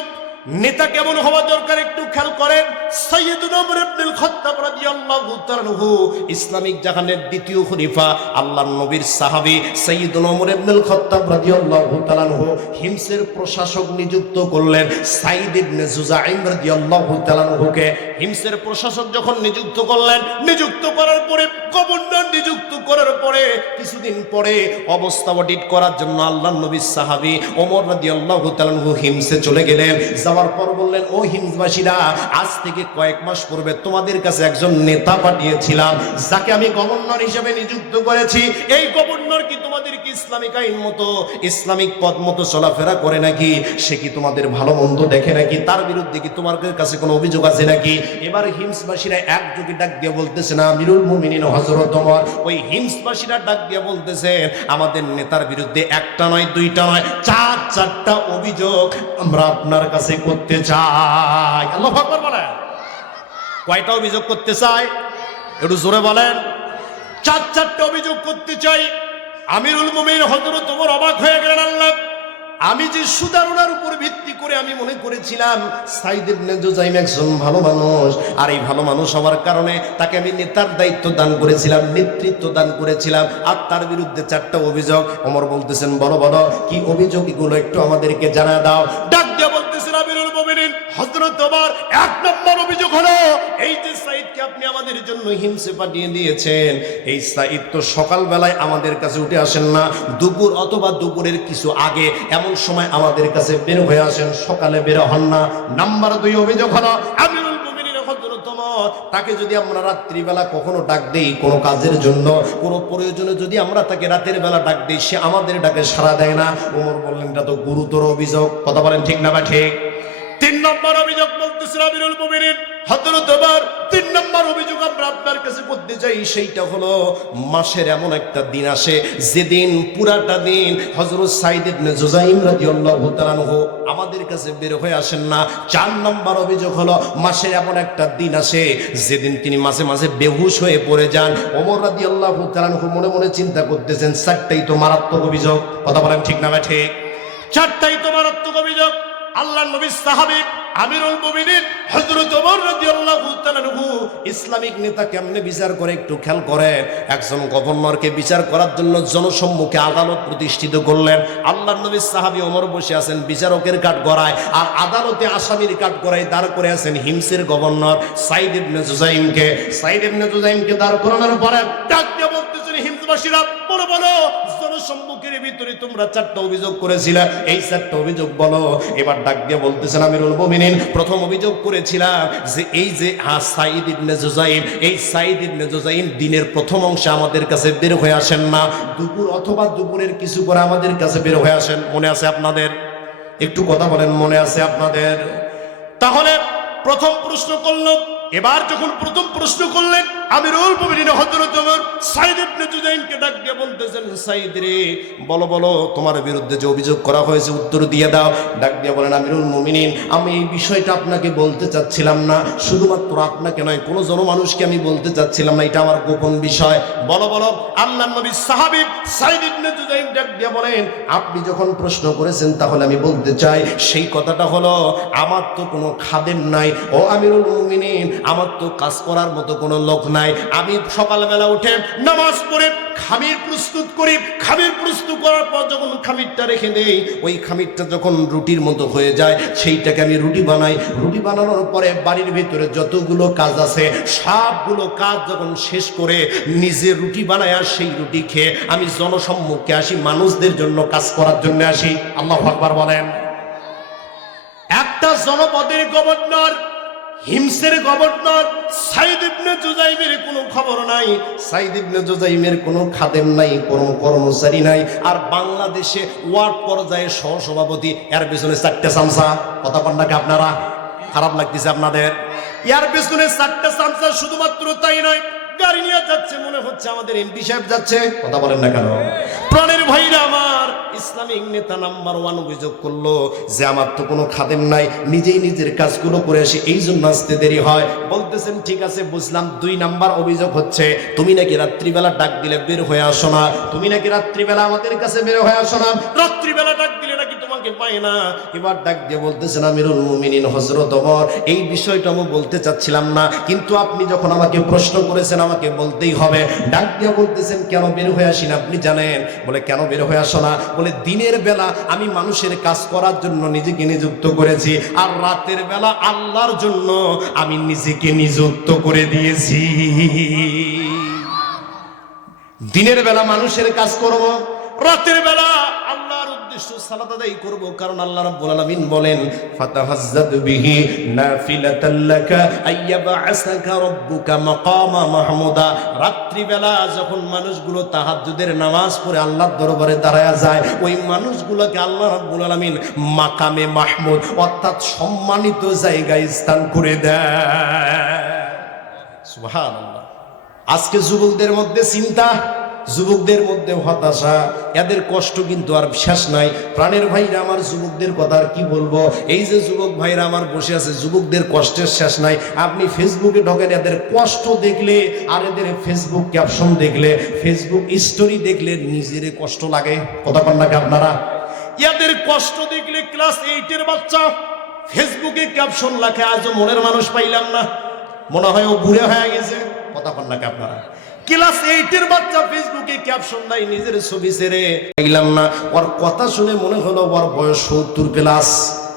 নেতা কেমন হওয়া দরকার একটু খেয়াল করেন। সাইয়েদুনা ওমর ইবনুল খাত্তাব রাদিয়াল্লাহু তাআলা আনহু, ইসলামিক জাহানের দ্বিতীয় খলিফা, আল্লাহর নবীর সাহাবী সাইয়েদুনা ওমর ইবনুল খাত্তাব রাদিয়াল্লাহু তাআলা আনহু হিমসের প্রশাসক নিযুক্ত করলেন সাইদ ইবনে জুজাইম রাদিয়াল্লাহু তাআলা আনহুকে। হিমসের প্রশাসক যখন নিযুক্ত করলেন, নিযুক্ত করার পরে, গভর্নর নিযুক্ত করার পরে কিছুদিন পরে অবস্থা অডিট করার জন্য আল্লাহর নবীর সাহাবী ওমর রাদিয়াল্লাহু তাআলা আনহু হিমসে চলে গেলেন। যাওয়ার পর বললেন, ও হিমসবাসীরা, আজ থেকে কয়েক মাস পূর্বে তোমাদের কাছে একজন নেতা পাঠিয়েছিলাম, যাকে আমি গভর্নর হিসেবে নিযুক্ত করেছি। এই গভর্নর কি তোমাদেরকে ইসলামিক আইন মতো, ইসলামিক পথ মতো চলাফেরা করে নাকি? সে কি তোমাদের ভালো মন্দ দেখে নাকি? তার বিরুদ্ধে কি তোমাদের কাছে কোনো অভিযোগ আছে নাকি? এবার হিমসবাসীরা একযোগে ডাক দিয়ে বলতেছে না, আমিরুল মুমিনিন হযরত ওমর, ওই হিমসবাসীরা ডাক দিয়ে বলতেছে আমাদের নেতার বিরুদ্ধে একটা নয়, দুইটা নয়, 4টা অভিযোগ আমরা আপনার কাছে করতে চাই। আল্লাহু আকবার বলেন। কয়টা অভিযোগ করতে চাই? একটু জোরে বলেন। 4টা অভিযোগ করতে চাই। আমিরুল মুমিনিন হযরত ওমর অবাক হয়ে গেলেন। আল্লাহ, আমি যে সুধারণার উপর ভিত্তি করে আমি মনে করেছিলাম সাইদ ইবনে জুজাইম একজন ভালো মানুষ, আর এই ভালো মানুষ হওয়ার কারণে তাকে আমি নেতার দায়িত্ব দান করেছিলাম, নেতৃত্ব দান করেছিলাম, আর তার বিরুদ্ধে 4টা অভিযোগ। ওমর বলতেছেন, বড় বড় কি অভিযোগ এগুলো একটু আমাদেরকে জানা দাও। ডাক দিয়ে বলতেছেন, আমিরুল মুমিনিন হযরত ওমর, 1 নম্বর অভিযোগ হলো এই যে সাইদকে আপনি আমাদের জন্য হিমসে পাঠিয়ে দিয়েছেন, এই সাইদ তো সকালবেলায় আমাদের কাছে উঠে আসেন না, দুপুর অথবা দুপুরের কিছু আগে এমন সময় আমাদের কাছে বের হয়ে আসেন, সকালে বের হন না। নাম্বার 2 অভিযোগ হলো আমিরুল মুমিনিন হযরত ওমর, তাকে যদি আমরা রাত্রিবেলা কখনো ডাক দেই কোনো কাজের জন্য, কোনো প্রয়োজনে যদি আমরা তাকে রাতের বেলা ডাক দেই, সে আমাদের ডাকে সাড়া দেয় না। ওমর বললেন, এটা তো গুরুতর অভিযোগ। কথা বলেন ঠিক না বা ঠিক? তিন নম্বর অভিযোগ বলতেছেন আমিরুল মুমিনিন হযরত ওমর, তিন নম্বর অভিযোগ আমরা আপনার কাছে করতে চাই, সেইটা হলো মাসের এমন একটা দিন আসে যেদিন পুরাটা দিন হযরত সাঈদ ইবনে জুযাইম রাদিয়াল্লাহু তাআলা আনহু আমাদের কাছে বের হয়ে আসেন না। চার নম্বর অভিযোগ হলো মাসের এমন একটা দিন আসে যেদিন তিনি মাঝে মাঝে বেহুশ হয়ে পড়ে যান। ওমর রাদিয়াল্লাহু তাআলা আনহু মনে মনে চিন্তা করতেছেন, চারটাই তো মারাত্মক অভিযোগ। কথা বলেন ঠিক না ঠিক? চারটাই তো মারাত্মক অভিযোগ। আল্লাহর নবী সাহাবী আমিরুল মুমিনিন হযরত ওমর রাদিয়াল্লাহু তাআলা আনহু ইসলামিক নেতা কেমনে বিচার করে একটু খেয়াল করে। একজন গভর্নরকে বিচার করার জন্য জনসম্মুখে আদালত প্রতিষ্ঠিত করলেন। আল্লাহর নবী সাহাবী ওমর বসে আছেন বিচারকের কাঠগড়ায়, আর আদালতে আসামির কাঠগড়ায় দাঁড় করে আছেন হিমসের গভর্নর সাঈদ ইবনে জুযাইমকে। সাঈদ ইবনে জুযাইমকে দাঁড় করানোর পরে ডাক দিয়ে বলতেছেন, হিমসবাসীরা বলো বলো, জনসম্মুখের ভিতরে তোমরা চারটা অভিযোগ করেছিলে, এই চারটা অভিযোগ বলো। এবার ডাক দিয়ে বলতেছেন আমিরুল মুমিনিন, প্রথম অভিযোগ করেছিলাম যে এই যে সাঈদ ইবনে জুযাইম, এই সাঈদ ইবনে জুযাইম দিনের প্রথম অংশে আমাদের কাছে বের হয়ে আসেন না, দুপুর অথবা দুপুরের কিছু পরে আমাদের কাছে বের হয়ে আসেন। মনে আছে আপনাদের? একটু কথা বলেন, মনে আছে আপনাদের? তাহলে প্রথম প্রশ্ন করল। এবার যখন প্রথম প্রশ্ন করলেন আমিরুল মুমিনিন হযরত ওমর সাঈদ ইবনে জুযাইমকে ডাক দিয়ে বলতেছেন, সাঈদ রে বলো বলো, তোমার বিরুদ্ধে যে অভিযোগ করা হয়েছে উত্তর দিয়ে দাও। ডাক দিয়ে বলেন, আমিরুল মুমিনিন আমি এই বিষয়টা আপনাকে বলতে চাচ্ছিলাম না, শুধুমাত্র আপনাকে নয় কোনো জনমানুষকে আমি বলতে চাচ্ছিলাম না, এটা আমার গোপন বিষয়। বলো বলো। আল্লাহর নবী সাহাবী সাঈদ ইবনে জুযাইম ডাক দিয়ে বলেন, আপনি যখন প্রশ্ন করেছেন তাহলে আমি বলতে চাই, সেই কথাটা হলো আমার তো কোনো খাদেম নাই ও আমিরুল মুমিনিন, আমার তো কাজ করার মতো কোনো লোক নাই। আমি সকালবেলা উঠে নামাজ পড়ে খামির প্রস্তুত করি, খামির প্রস্তুত করার পর যখন খামিরটা রেখে দেই, ওই খামিরটা যখন রুটির মতো হয়ে যায় সেইটাকে আমি রুটি বানাই। রুটি বানানোর পরে বাড়ির ভিতরে যতগুলো কাজ আছে সবগুলো কাজ যখন শেষ করে নিজে রুটি বানাই, আর সেই রুটি খেয়ে আমি জনসম্মুখে আসি, মানুষদের জন্য কাজ করার জন্য আসি। আল্লাহু আকবার বলেন। একটা জনপদের গভর্নর, হিমসের গভর্নর সাঈদ ইবনে জুযাইমের কোনো খবর নাই, সাঈদ ইবনে জুযাইমের কোনো খাদেম নাই, কোনো কর্মচারী নাই, আর বাংলাদেশে ওয়ার্ড পর্যায়ে সহসভাপতি, এর পিছনে চারটে চামচা। কথা বলেন নাকি আপনারা? খারাপ লাগতেছে আপনাদের? এর পিছনে চারটে চামচা। শুধুমাত্র তাই নয়, গাড়ি নিয়ে যাচ্ছে, মনে হচ্ছে আমাদের এমপি সাহেব যাচ্ছে। কথা বলেন না কেন? প্রাণের ভাইরা আমার, ইসলামিক নেতা নাম্বার 1 অভিযোগ করলো যে আমার তো কোনো খাদেম নাই, নিজেই নিজের কাজগুলো করে আসি, এই জন্য আসতে দেরি হয়। বলতেছেন ঠিক আছে বুঝলাম। 2 নাম্বার অভিযোগ হচ্ছে তুমি নাকি রাত্রিবেলা ডাক দিলে বের হয়ে আসো না, তুমি নাকি রাত্রিবেলা আমাদের কাছে বের হয়ে আসো না, রাত্রিবেলা ডাক দিলে নাকি তোমাকে পাই না। এবার ডাক দিয়ে বলতেছেন আমিরুল মুমিনিন হযরত ওমর, এই বিষয়টা আমি বলতে চাচ্ছিলাম না, কিন্তু আপনি যখন আমাকে প্রশ্ন করেছেন আমাকে বলতেই হবে। ডাক দিয়ে বলতেছেন কেন বের হয়ে আসি না আপনি জানেন? বলে কেন বের হয়ে আসো না? বলে দিনের বেলা আমি মানুষের কাজ করার জন্য নিজেকে নিযুক্ত করেছি, আর রাতের বেলা আল্লাহর জন্য আমি নিজেকে নিযুক্ত করে দিয়েছি। দিনের বেলা মানুষের কাজ করব, রাতের বেলা আল্লাহর উদ্দেশ্য সালাত আদায় করব, কারণ আল্লাহ রাব্বুল আলামিন বলেন ফাতাহাজ্জাদ বিহি নাফিলাতাল লাকা আইয়াবআসাকা রাব্বুকা মাকামা মাহমুদা। রাত্রি বেলা যখন মানুষগুলো তাহাজ্জুদের নামাজ পড়ে আল্লাহর দরবারে দাঁড়ায়া যায়, ওই মানুষগুলোকে আল্লাহ রাব্বুল আলামিন মাকামে মাহমুদ অর্থাৎ সম্মানিত জায়গায় স্থান করে দেয়। সুবহানাল্লাহ। আজকে যুবকদের মধ্যে চিন্তা, যুবকদের মধ্যে হতাশা, এদের কষ্ট কিন্তু আর শেষ নাই। প্রাণের ভাইরা আমার, যুবকদের কথা আর কি বলবো। এই যে যুবক ভাইরা আমার বসে আছে, যুবকদের কষ্টের শেষ নাই। আপনি ফেসবুকে ঢোকেন, এদের কষ্ট দেখলে আর এদের ফেসবুক ক্যাপশন দেখলে, ফেসবুক স্টোরি দেখলে নিজের কষ্ট লাগে। কথা বলেন নাকি আপনারা? এদের কষ্ট দেখলে ক্লাস 8-এর বাচ্চা ফেসবুকে ক্যাপশন লেখে, আজও মনের মানুষ পাইলাম না, মনে হয় ও বুড়ে হয়ে গেছে। কথা বলেন নাকি আপনারা? ক্লাস 8-এর বাচ্চা ফেসবুকে ক্যাপশন নাই, নিজের ছবি ছেড়ে পাইলাম না। ওর কথা শুনে মনে হলো ওর বয়স 70 প্লাস।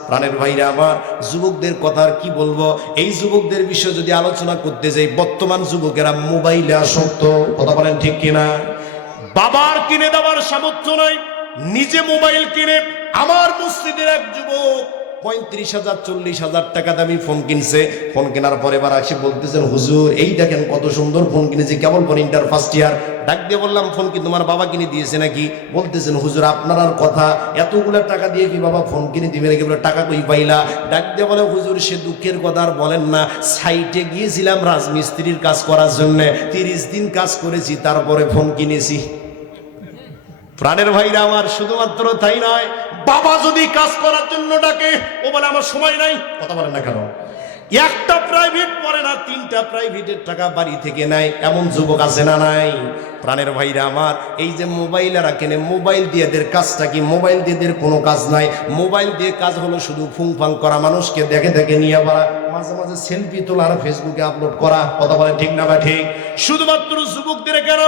প্রাণের ভাইরা আমার, যুবকদের কথা আর কি বলবো। এই যুবকদের বিষয়ে যদি আলোচনা করতে যাই, বর্তমান যুবকেরা মোবাইলে আসক্ত। কথা বলেন ঠিক কিনা? বাবার কিনে দেওয়ার সামর্থ্য নাই, নিজে মোবাইল কিনে। আমার মসজিদের এক যুবক 35,000 40,000 টাকা দামি ফোন কিনছে। ফোন কেনার পরে এবার আসে বলতেছেন হুজুর এই দেখেন কত সুন্দর ফোন কিনেছি, কেবল ফোন ইন্টার ফার্স্ট ইয়ার। ডাক দিয়ে বললাম ফোন কি তোমার বাবা কিনে দিয়েছে নাকি? বলতেছেন হুজুর আপনার আর কথা, এতগুলা টাকা দিয়ে কি বাবা ফোন কিনে দিবে নাকি? বলে টাকা কই পাইলা? ডাক দিয়ে বলে হুজুর সে দুঃখের কথা আর বলেন না, সাইটে গিয়েছিলাম রাজমিস্ত্রির কাজ করার জন্য, 30 দিন কাজ করেছি, তারপরে ফোন কিনেছি। প্রাণের ভাইরা আমার, শুধুমাত্র তাই নয়, বাবা যদি কাজ করার জন্য ডাকে, ও বলে আমার সময় নাই। কথা বলেন না কেন? একটা প্রাইভেট পড়ে না, 3টা প্রাইভেটের টাকা বাড়ি থেকে নেয়, এমন যুবক আছে না নাই? প্রাণের ভাইরা আমার, এই যে মোবাইল এরা কেনে, মোবাইল দিয়ে এদের কাজটা কি? মোবাইল দিয়ে এদের কোনো কাজ নাই। মোবাইল দিয়ে কাজ হলো শুধু ফুংফাং করা, মানুষকে দেখে দেখে নিয়ে বলা, মাঝে মাঝে সেলফি তোলা আর ফেসবুকে আপলোড করা। কথা বলে ঠিক না বা ঠিক? শুধুমাত্র যুবকদের কেন,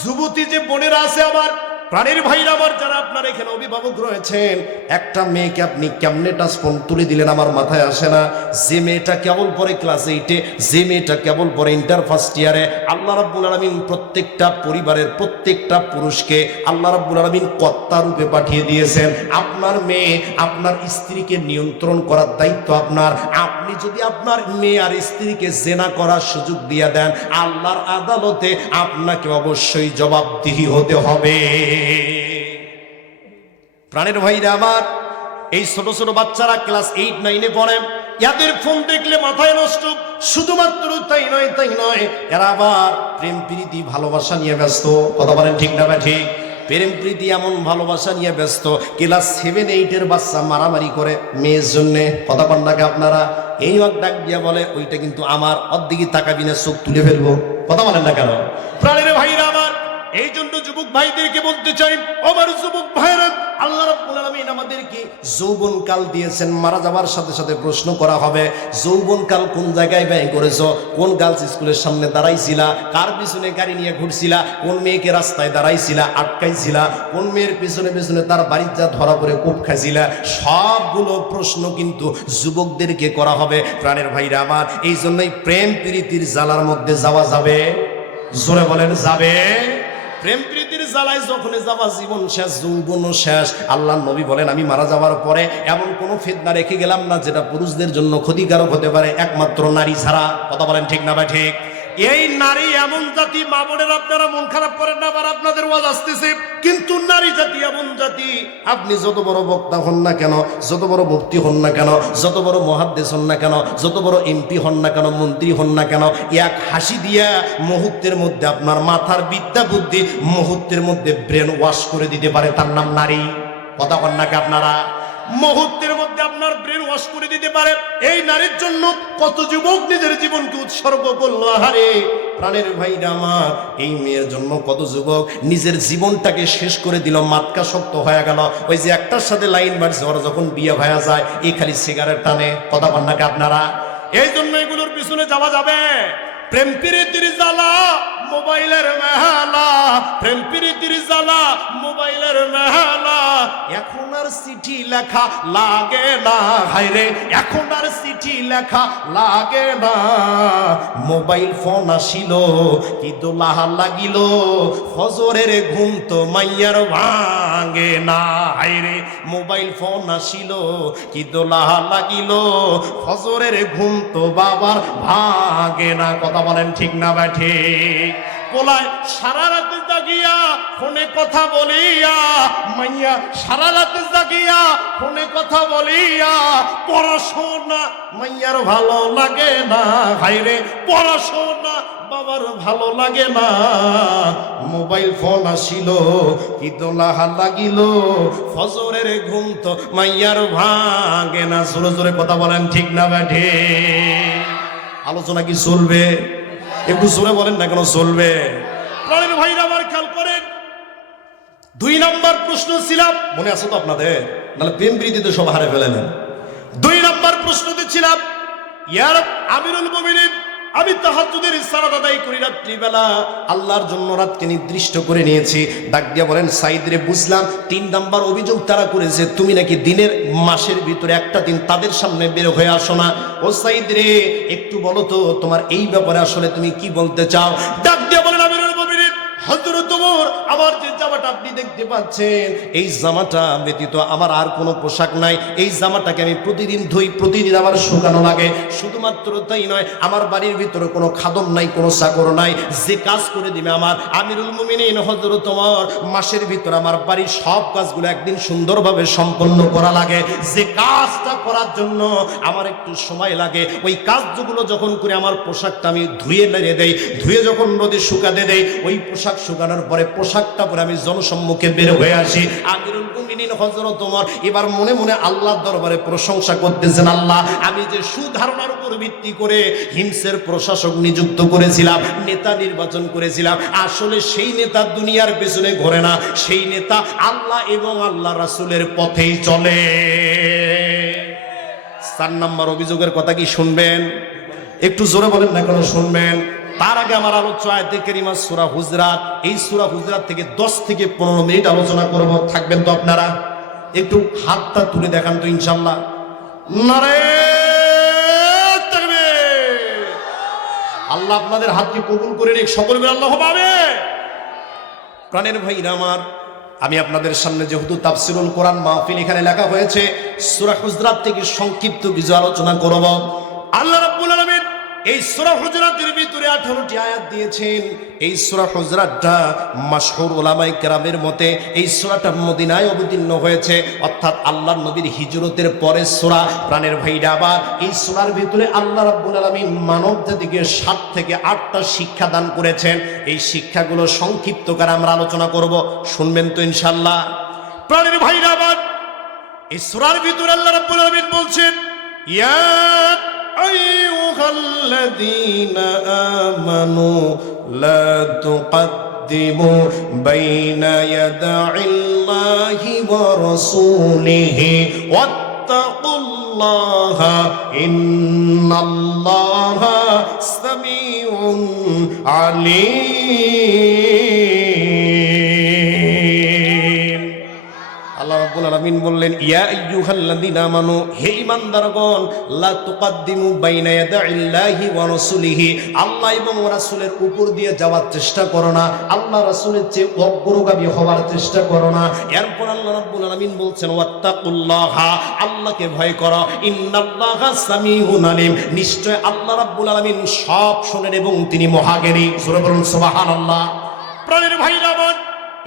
যুবতী যে বোনেরা আছে আমার, প্রাণের ভাইরা আমার, যারা আপনার এখানে অভিভাবক রয়েছেন, একটা মেয়েকে আপনি কেমনে টাচ ফোন তুলে দিলেন আমার মাথায় আসে না। যে মেয়েটা কেবল পড়ে ক্লাস 8-এ, যে মেয়েটা কেবল পড়ে ইন্টার ফার্স্ট ইয়ারে, আল্লাহ রাব্বুল আলামিন প্রত্যেকটা পরিবারের প্রত্যেকটা পুরুষকে আল্লাহ রাব্বুল আলামিন কর্তা রূপে পাঠিয়ে দিয়েছেন। আপনার মেয়ে, আপনার স্ত্রীকে নিয়ন্ত্রণ করার দায়িত্ব আপনার। আপনি যদি আপনার মেয়ে আর স্ত্রীকে জেনা করার সুযোগ দিয়ে দেন, আল্লাহর আদালতে আপনাকে অবশ্যই জবাবদিহি হতে হবে। প্রাণের ভাইরা আমার, এই ছোট ছোট বাচ্চারা ক্লাস 8-9-এ পড়ে, এদের ফোন দেখলে মাথায় নষ্ট। শুধুমাত্র তাই নয়, এরা আবার প্রেম প্রীতি ভালোবাসা নিয়ে ব্যস্ত। কথা বলেন ঠিক না বা ঠিক? প্রেম প্রীতি এমন ভালোবাসা নিয়ে ব্যস্ত, ক্লাস 7-8-এর বাচ্চা মারামারি করে মেয়ের জন্যে। কথা বলেন নাকি আপনারা? এই ডাক দিয়া বলে ওইটা কিন্তু আমার, অর্ধেকই তাকাবি না, চোখ তুলে ফেলবো। কথা বলেন না কেন? প্রাণের ভাইরা আমার, এই জন্য যুবক ভাইদেরকে বলতে চাই, আমার যুবক ভাইরা, আল্লাহ রাব্বুল আলামিন আমাদেরকে যৌবনকাল দিয়েছেন। মারা যাওয়ার সাথে সাথে প্রশ্ন করা হবে, যৌবনকাল কোন জায়গায় ব্যয় করেছো? কোন গার্লস স্কুলের সামনে দাঁড়াইছিলা? কার পিছনে গাড়ি নিয়ে ঘুরছিলা? কোন মেয়েকে রাস্তায় দাঁড়াইছিলা, আটকাইছিলা? কোন মেয়ের পিছনে পিছনে তার বাড়ির যা ধরা পড়ে কোপ খাইছিলা? সবগুলো প্রশ্ন কিন্তু যুবকদেরকে করা হবে। প্রাণের ভাইরা আমার, এই জন্যই প্রেম প্রীতির জ্বালার মধ্যে যাওয়া যাবে। জোরে বলেন যাবে? প্রেম প্রীতির জ্বালায় যখন যাওয়া, জীবন শেষ, যৌবন শেষ। আল্লাহ নবী বলেন, আমি মারা যাওয়ার পরে এমন কোন ফিতনা রেখে গেলাম না যেটা পুরুষদের জন্য ক্ষতিকারক হতে পারে, একমাত্র নারী ছাড়া। কথা বলেন ঠিক না ভাই ঠিক? এই নারী এমন জাতি, মা বোনের আপনারা মন খারাপ করেন না, আবার আপনাদের ওয়াজ আসতেছে, কিন্তু নারী জাতি এমন জাতি, আপনি যত বড় বক্তা হন না কেন, যত বড় মুফতি হন না কেন, যত বড় মুহাদ্দিস হন না কেন, যত বড় এমপি হন না কেন, মন্ত্রী হন না কেন, এক হাসি দিয়া মুহূর্তের মধ্যে আপনার মাথার বিদ্যা বুদ্ধি মুহূর্তের মধ্যে ব্রেন ওয়াশ করে দিতে পারে, তার নাম নারী। কথা বলেন নাকি আপনারা? মুহূর্তের মধ্যে আপনার ব্রেন ওয়াশ করে দিতে পারে। এই নারীর জন্য কত যুবক নিজের জীবনকে উৎসর্গ করলো। আরে প্রাণের ভাইরা আমার, এই মেয়ের জন্য কত যুবক নিজের জীবনটাকে শেষ করে দিল, মাতকা শক্ত হয়ে গেল। ওই যে একটার সাথে লাইন মারছে, ওরা যখন বিয়ে হয়ে যায়, এই খালি সিগারেট টানে। কথা বলেন নাকি আপনারা? এই জন্য এগুলোর পিছনে যাওয়া যাবে। প্রেম প্রীতির জ্বালা, মোবাইলের মেহালা, প্রেম প্রীতির জ্বালা, মোবাইলের মেহালা। এখন আর চিঠি লেখা লাগে না, হায়রে এখন আর চিঠি লেখা লাগে না। মোবাইল ফোন আসিল, কি দোলাহা লাগিল, ফজরের ঘুম তো মাইয়ার ভাঙে না। হায়রে মোবাইল ফোন আসিল, কি দোলাহা লাগিল, ফজরের ঘুম তো বাবার ভাঙে না। কথা বলেন ঠিক না বা ঠিক? পোলায় সারা রাতে জাগিয়া ফোনে কথা বলিয়া, মাইয়া সারা রাতে জাগিয়া ফোনে কথা বলিয়া, পড়াশোনা মাইয়ার ভালো লাগে না। হায়রে পড়াশোনা বাবার ভালো লাগে না। মোবাইল ফোন আসিল, কি দোলাহা লাগিল, ফজরের ঘুম তো মাইয়ার ভাঙে না। জোরে জোরে কথা বলেন ঠিক না বা ঠিক? আলোচনা কি চলবে? একটু জোরে বলেন না কেন চলবে? প্রাণের ভাইরা আমার খেয়াল করেন, 2 নম্বর প্রশ্ন ছিলাম, মনে আছে তো আপনাদের? নাহলে প্রেম প্রীতিতে সব হারে ফেলেন। 2 নম্বর প্রশ্নতে ছিলাম, ইয়ার আমিরুল মুমিনিন, আমি তাহাজ্জুদের সালাত আদায় করি রাত্রিবেলা, আল্লাহর জন্য রাতকে নির্দিষ্ট করে নিয়েছি। ডাক দিয়া বলেন, সাইদ রে বুঝলাম 3 নাম্বার অভিযোগ তারা করেছে, তুমি নাকি দিনের মাসের ভিতরে একটা দিন তাদের সামনে বের হয়ে আসো না। ও সাইদ রে, একটু বলো তো তোমার এই ব্যাপারে আসলে তুমি কি বলতে চাও? ডাক দিয়া বলেন, আমিরুল মুমিনিন হযরত ওমর, আমার যে জামাটা আপনি দেখতে দেখতে পাচ্ছেন এই জামাটা ব্যতীত আমার আর কোনো পোশাক নাই, এই জামাটাকে আমি প্রতিদিন ধুই, প্রতিদিন আমার শুকানো লাগে। শুধুমাত্র তাই নয়, আমার বাড়ির ভিতরে কোনো খাদম নাই, কোনো চাকর নাই, যে কাজ করে দিবে আমার আমিরুল মুমিনিন হযরত ওমর, মাসের ভিতরে আমার বাড়ির সব কাজগুলো একদিন সুন্দরভাবে সম্পন্ন করা লাগে। যে কাজটা করার জন্য আমার একটু সময় লাগে, ওই কাজগুলো যখন করে আমার পোশাকটা আমি ধুয়ে নেড়ে দেই, ধুয়ে যখন রোদে শুকাতে দেই, ওই পোশাক শুকানোর পরে পোশাকটা পরে আমি জনসম্মুখে বের হয়ে আসি। আমিরুল মুমিনিন হযরত ওমর এবার মনে মনে আল্লাহর দরবারে প্রশংসা করতেছেন, আল্লাহ, আমি যে সুধারণার উপর ভিত্তি করে হিমসের প্রশাসক নিযুক্ত করেছিলাম, নেতা নির্বাচন করেছিলাম, আসলে সেই নেতা দুনিয়ার পেছনে ঘোরে না, সেই নেতা আল্লাহ এবং আল্লাহ রাসূলের পথেই চলে। 4 নম্বর অভিযোগের কথা কি শুনবেন? একটু জোরে বলেন না কেন, শুনবেন? তার আগে আমার আলোচ্য আয়াতে কারিমা সূরা হুজরাত, এই সূরা হুজরাত থেকে 10 থেকে 15 মিনিট আলোচনা করব। থাকবেন তো আপনারা? একটু হাতটা তুলে দেখান তো ইনশাআল্লাহ। নারে তাকবীর! আল্লাহ আপনাদের হাতকে কবুল করে নিক, সকল মিলে আল্লাহু আকবার। প্রাণের ভাইরা আমার, আমি আপনাদের সামনে যেহেতু তাফসিরুল কোরআন মাহফিল এখানে লেখা হয়েছে, সূরা হুজরাত থেকে সংক্ষিপ্ত কিছু আলোচনা করব। আল্লাহ রাব্বুল আলামিন এই সূরা হুজরাতের ভিতরে 18টি আয়াত দিয়েছেন। এই সূরা হুজরাতটা মাশহুর উলামায়ে কেরামের মতে এই সূরাটা মদিনায় অবতীর্ণ হয়েছে, অর্থাৎ আল্লাহর নবীর হিজরতের পরে সূরা। প্রাণের ভাইরা, আবার এই সূরার ভিতরে আল্লাহ রাব্বুল আলামিন মানব জাতিকে 7 থেকে 8টা শিক্ষা দান করেছেন। এই শিক্ষাগুলো সংক্ষিপ্ত করে আমরা আলোচনা করব, শুনবেন তো ইনশাআল্লাহ? প্রাণের ভাইরা, আবার এই সূরার ভিতরে আল্লাহ রাব্বুল আলামিন বলছেন, ইয়া আইয়ুহাল্লাযীনা আমানু লা তুকদ্দিমু বাইনা ইয়াদাইল্লাহি ওয়া রাসূলিহি ওয়াত্তাকুল্লাহা ইন্নাল্লাহা সামিউন আলীম। আল্লাহ রাব্বুল আলামিন বললেন, ইয়া আইয়ুহাল্লাযীনা আমানু, হে ঈমানদারগণ, লা তুকদ্দিমু বাইনা ইয়াদাইল্লাহি ওয়া রাসূলিহি, আল্লাহ এবং রাসূলের উপর দিয়ে যাওয়ার চেষ্টা করো না, আল্লাহ রাসূলের চেয়ে অগ্রগামী হওয়ার চেষ্টা করো না। এরপর আল্লাহ রাব্বুল আলামিন বলছেন, ওয়াত্তাকুল্লাহা, আল্লাহকে ভয় করো, ইন্নাল্লাহা সামিউন আলীম, নিশ্চয় আল্লাহ রাব্বুল আলামিন সব শোনেন এবং তিনি মহাজ্ঞানী। সূরা বলুন সুবহানাল্লাহ। প্রাণের ভাইরা আমার,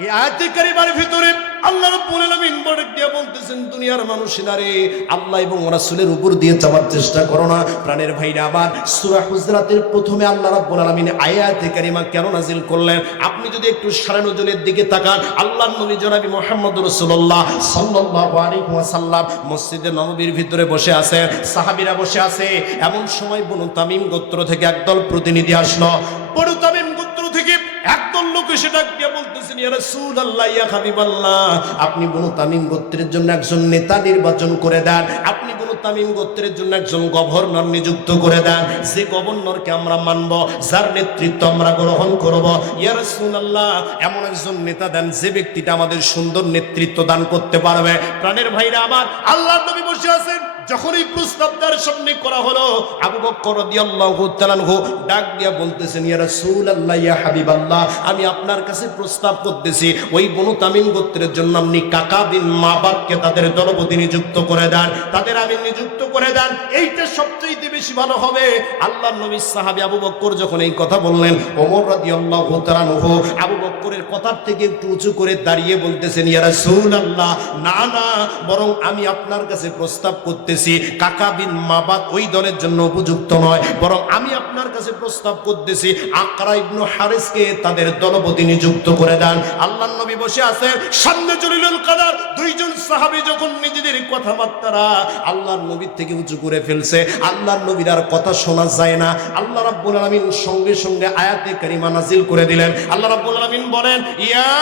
এই আয়াতে কারিমার ভিতরে আল্লাহ রাব্বুল আলামিন বড় দিয়ে বলতেছেন, দুনিয়ার মানুষেরা রে, আল্লাহ এবং রাসূলের উপর দিয়ে যাওয়ার চেষ্টা করো না। প্রাণের ভাইরা, আবার সূরা হুজরাতের প্রথমে আল্লাহ রাব্বুল আলামিন আয়াতে কারিমা কেন নাজিল করলেন? আপনি যদি একটু সারা নজরের দিকে তাকান, আল্লাহর নবী জনাবি মুহাম্মদুর রাসূলুল্লাহ সাল্লাল্লাহু আলাইহি ওয়াসাল্লাম মসজিদে নববীর ভিতরে বসে আছেন, সাহাবীরা বসে আছে। এমন সময় বনু তামিম গোত্র থেকে একদল প্রতিনিধি আসলো। বনু তামিম গোত্র থেকে একদল লোক এসে ডাক দিয়ে বলতেছেন, ইয়া রাসূলুল্লাহ, ইয়া হাবিবাল্লাহ, আপনি বনু তামিম গোত্রের জন্য একজন নেতা নির্বাচন করে দেন, আপনি বনু তামিম গোত্রের জন্য একজন গভর্নর নিযুক্ত করে দেন, যে গভর্নরকে আমরা মানব, যার নেতৃত্ব আমরা গ্রহণ করব। ইয়া রাসূলুল্লাহ, এমন একজন নেতা দেন যে ব্যক্তিটা আমাদের সুন্দর নেতৃত্ব দান করতে পারবে। প্রাণের ভাইরা আমার, আল্লাহর নবী বসে আছেন। যখন এই প্রস্তাব তার সামনে করা হলো, আবু বকর রাদিয়াল্লাহু তাআলা আনহু ডাক দিয়া বলতেছেন, ইয়া রাসূলুল্লাহ, ইয়া হাবিবাল্লাহ, আমি আপনার কাছে প্রস্তাব করতেছি, ওই বনু তামিম গোত্রের জন্য আপনি কাকা বিন মাবাদকে তাদের দলপতি নিযুক্ত করে দেন, তাদের আমির নিযুক্ত করে দেন, এইটা সবচেয়ে বেশি ভালো হবে। আল্লাহর নবী সাহাবী আবু বকর যখন এই কথা বললেন, ওমর রাদিয়াল্লাহু তাআলা আনহু আবু বকরের কথার থেকে একটু উঁচু করে দাঁড়িয়ে বলতেছেন, ইয়া রাসূলুল্লাহ, না না, বরং আমি আপনার কাছে প্রস্তাব করতেছি, কাকা বিন মাবাদ ওই দলের জন্য উপযুক্ত নয়, বরং আমি আপনার কাছে প্রস্তাব করতেছি, আকরা ইবনে হারিসকে তাদের দলপতি নিযুক্ত করে দেন। আল্লাহর নবী বসে আছেন, সামনে জলিলুল কদর দুইজন সাহাবী যখন নিজেদের কথাবার্তা আল্লাহর নবীর থেকে উঁচু করে ফেলছে, আল্লাহর নবীর আর কথা শোনা যায় না। আল্লাহ রাব্বুল আলামিন সঙ্গে সঙ্গে আয়াতে কারিমা নাজিল করে দিলেন। আল্লাহ রাব্বুল আলামিন বলেন, ইয়া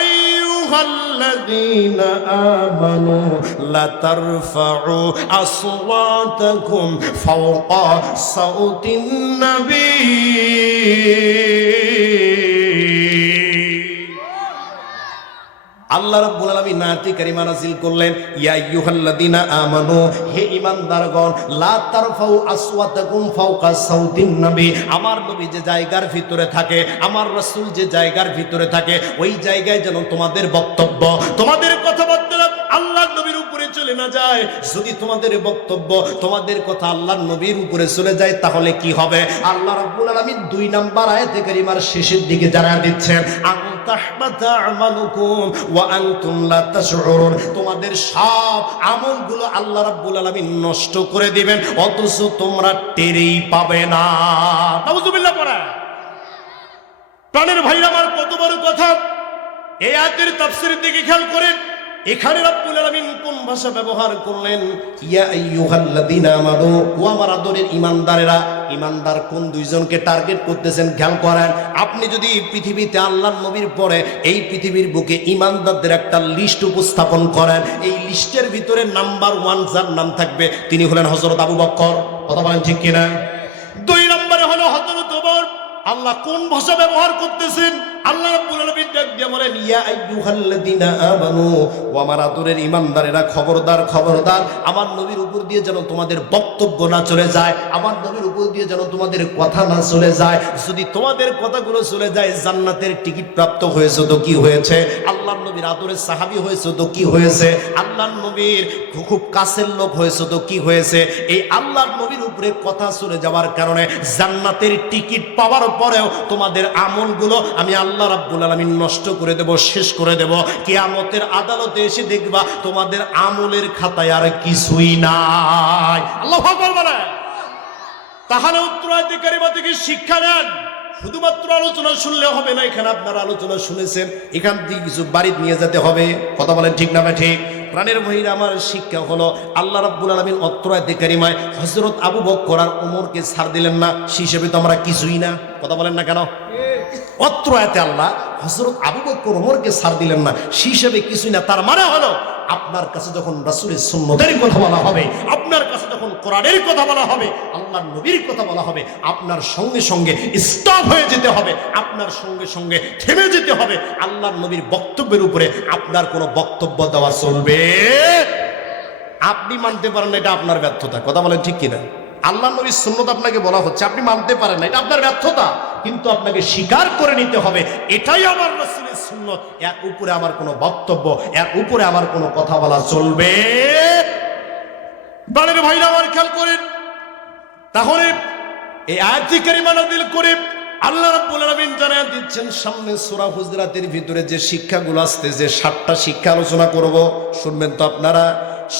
আইয়ুহাল্লাযীনা আমানু লা তারফাউ আসওয়াতাকুম ফাওকা সাউতিন নবী। আল্লাহ আল্লাহ রাব্বুল আলামিন আয়াতে কারিমা নাযিল করলেন, ইয়া আইয়ুহাল্লাযীনা আমানু, হে ঈমানদারগণ, লা তারফাউ আসওয়াতাকুম ফাওকা সাউতিন নবী। আমার নবী যে জায়গার ভিতরে থাকে, আমার রাসূল যে জায়গার ভিতরে থাকে, ওই জায়গায় যেন তোমাদের বক্তব্য, তোমাদের কথাবার্তা আল্লাহর নবীর উপরে চলে না যায়। যদি তোমাদের বক্তব্য, তোমাদের কথা আল্লাহর নবীর উপরে চলে যায়, তাহলে কি হবে? আল্লাহ রাব্বুল আলামিন 2 নাম্বার আয়াতে কারিমার শেষের দিকে জানায় দিচ্ছেন, আনতাহবাতা আমালুকুম ওয়া আনতুম লা তাশউরুন। তোমাদের সব আমলগুলো আল্লাহ রাব্বুল আলামিন নষ্ট করে দিবেন, অথচ তোমরা টেরই পাবে না। নাউযুবিল্লাহ পড়া। প্রাণের ভাইরা আমার, কত বড় কথা! এই আয়াতের তাফসীরের দিকে খেয়াল করেন। এখানে রাব্বুল আলামিন কোন ভাষা ব্যবহার করলেন? ইয়া আইয়ুহাল্লাযীনা আমানু, ও আমার আদরের ঈমানদারেরা। ঈমানদার কোন দুইজনকে টার্গেট করতেছেন খেয়াল করেন। আপনি যদি পৃথিবীতে আল্লাহর নবীর পরে এই পৃথিবীর বুকে ঈমানদারদের একটা লিস্ট উপস্থাপন করেন, এই লিস্টের ভিতরে নাম্বার 1 যার নাম থাকবে তিনি হলেন হযরত আবু বকর। কথা বলেন ঠিক কিনা? 2 নম্বরে হলো হযরত ওমর। আল্লাহ কোন ভাষা ব্যবহার করতেছেন? আল্লাহ রাব্বুল আলামিন ডাক দিয়ে বলেন, ইয়া আইয়ুহাল্লাযীনা আমানু, ও আমার আদরের ঈমানদারেরা, খবরদার খবরদার, আমার নবীর উপর দিয়ে যেন তোমাদের বক্তব্য না চলে যায়, আমার নবীর উপর দিয়ে যেন তোমাদের কথা না চলে যায়। যদি তোমাদের কথাগুলো চলে যায়, জান্নাতের টিকিট প্রাপ্ত হয়েছে তো কি হয়েছে? আল্লাহর নবীর আদরের সাহাবী হয়েছে তো কি হয়েছে? আল্লাহর নবীর খুব কাছের লোক হয়েছে তো কি হয়েছে? এই আল্লাহর নবীর উপরে কথা চলে যাওয়ার কারণে জান্নাতের টিকিট পাওয়ার পরেও তোমাদের আমলগুলো আমি আল্লাহ রাব্বুল আলামিন নষ্ট করে দেব, শেষ করে দেব। কিয়ামতের আদালতে এসে দেখবা তোমাদের আমলের খাতায় আর কিছুই নাই। আল্লাহু আকবার বলে। তাহলে উত্তরায়িত কারিমা থেকে শিক্ষা নেন। শুধুমাত্র আলোচনা শুনলে হবে না, এখানে আপনারা আলোচনা শুনেছেন, এখান থেকে কিছু বাড়ি নিয়ে যেতে হবে। কথা বলেন ঠিক না ঠিক? প্রাণের ভাইরা আমার, শিক্ষা হলো আল্লাহ রাব্বুল আলামিন অত্রায়াতে কারিমায় হযরত আবু বকর আর ওমরকে ছাড় দিলেন না, সেই হিসেবে তো আমরা কিছুই না। কথা বলেন না কেন? অত্রায়াতে আল্লাহ হযরত আবু বকর ওমরকে ছাড় দিলেন না, সেই হিসেবে কিছুই না। তার মানে হলো আপনার কাছে যখন রাসূলের সুন্নতের কথা বলা হবে, আপনার কাছে যখন কোরআনের কথা বলা হবে, আল্লাহর নবীর কথা বলা হবে, আপনার সঙ্গে সঙ্গে স্টপ হয়ে যেতে হবে, আপনার সঙ্গে সঙ্গে থেমে যেতে হবে। আল্লাহর নবীর বক্তব্যের উপরে আপনার কোনো বক্তব্য দেওয়া চলবে? আপনি মানতে পারেন না, এটা আপনার ব্যর্থতা। কথা বলেন ঠিক কিনা? আল্লাহর নবীর সুন্নত আপনাকে বলা হচ্ছে, আপনি মানতে পারেন না, এটা আপনার ব্যর্থতা, কিন্তু আপনাকে স্বীকার করে নিতে হবে এটাই আমার রাসূলের সুন্নত, এর উপরে আমার কোনো বক্তব্য, এর উপরে আমার কোনো কথা বলা চলবে? বাড়ির ভাইরা আমার খেয়াল করেন। তাহলে এই আয়াত কারিমা নাযিল করে আল্লাহ রাব্বুল আলামিন জানায় দিচ্ছেন, সামনে সূরা হুজরাতের ভিতরে যে শিক্ষাগুলো আসতেছে, 7টা শিক্ষা আলোচনা করব, শুনবেন তো আপনারা।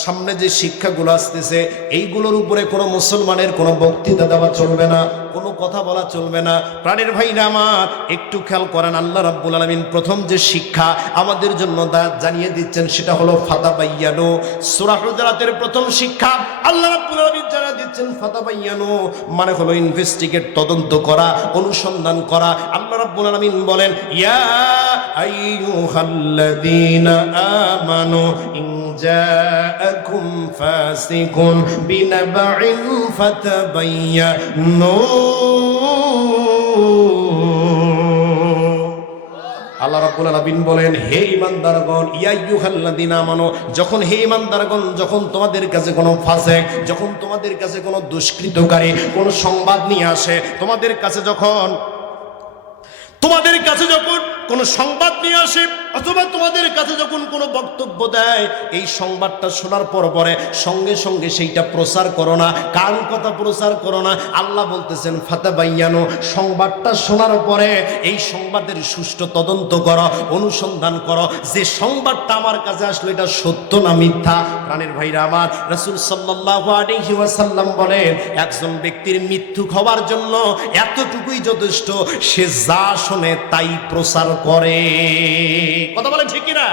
সামনে যে শিক্ষাগুলো আসতেছে, এইগুলোর উপরে কোনো মুসলমানের কোনো বক্তৃতা দেওয়া চলবে না, কোনো কথা বলা চলবে না। প্রাণের ভাইরা আমার, একটু খেয়াল করেন। আল্লাহ রাব্বুল আলামিন প্রথম যে শিক্ষা আমাদের জন্য জানিয়ে দিচ্ছেন, সেটা হলো ফাতাবাইয়ানু। সূরা হুজরাতের প্রথম শিক্ষা আল্লাহ রাব্বুল আলামিন জানিয়ে দিচ্ছেন ফাতাবাইয়ানু, মানে হলো ইনভেস্টিগেট, তদন্ত করা, অনুসন্ধান করা। আল্লাহ রাব্বুল আলামিন বলেন, ইয়া আইয়ুহাল্লাযীনা আমানু ইন জাআকুম ফাসিকুন বিনাবাইন ফাতাবাইয়ানু। আল্লাহ রাব্বুল আলামিন বলেন, হে ঈমানদারগণ, ইয়া আইয়ুহাল্লাযীনা আমানু, যখন হে ঈমানদারগণ, যখন তোমাদের কাছে কোনো ফাসিক, যখন তোমাদের কাছে কোনো দুষ্কৃতকারী কোনো সংবাদ নিয়ে আসে, তোমাদের কাছে যখন কোনো সংবাদ নিয়ে আসে, অথবা তোমাদের কাছে যখন কোনো বক্তব্য দেয়, এই সংবাদটা শোনার পরে সঙ্গে সঙ্গে সেইটা প্রচার করো না, কার কথা প্রচার করো না। আল্লাহ বলতেছেন ফাতাবাইয়ানু, সংবাদটা শোনার পরে এই সংবাদের সুষ্ঠু তদন্ত করো, অনুসন্ধান করো, যে সংবাদটা আমার কাছে আসলো এটা সত্য না মিথ্যা। প্রাণের ভাইরা আমার, রাসূল সাল্লাল্লাহু আলাইহি ওয়াসাল্লাম বলেন, একজন ব্যক্তির মৃত্যু হওয়ার জন্য এতটুকুই যথেষ্ট, সে যা শোনে তাই প্রচার করে। কথা বলেন ঠিক কিনা?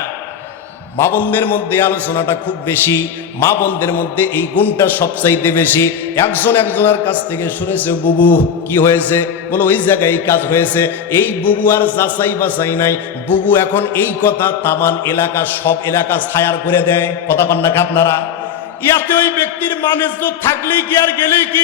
মা বোনদের মধ্যে আলোচনাটা খুব বেশি, মা বোনদের মধ্যে এই গুণটা সবচাইতে বেশি। একজন একজনের কাছ থেকে শুনেছে, বুবু কি হয়েছে, বলো ওই জায়গায় এই কাজ হয়েছে। এই বুবু আর যাচাই বাছাই নাই, বুবু এখন এই কথা তামান এলাকা, সব এলাকা ছায়ার করে দেয়। কথা পান না আপনারা? ইয়াতে ওই ব্যক্তির মানে থাকলেই কি আর গেলেই কি,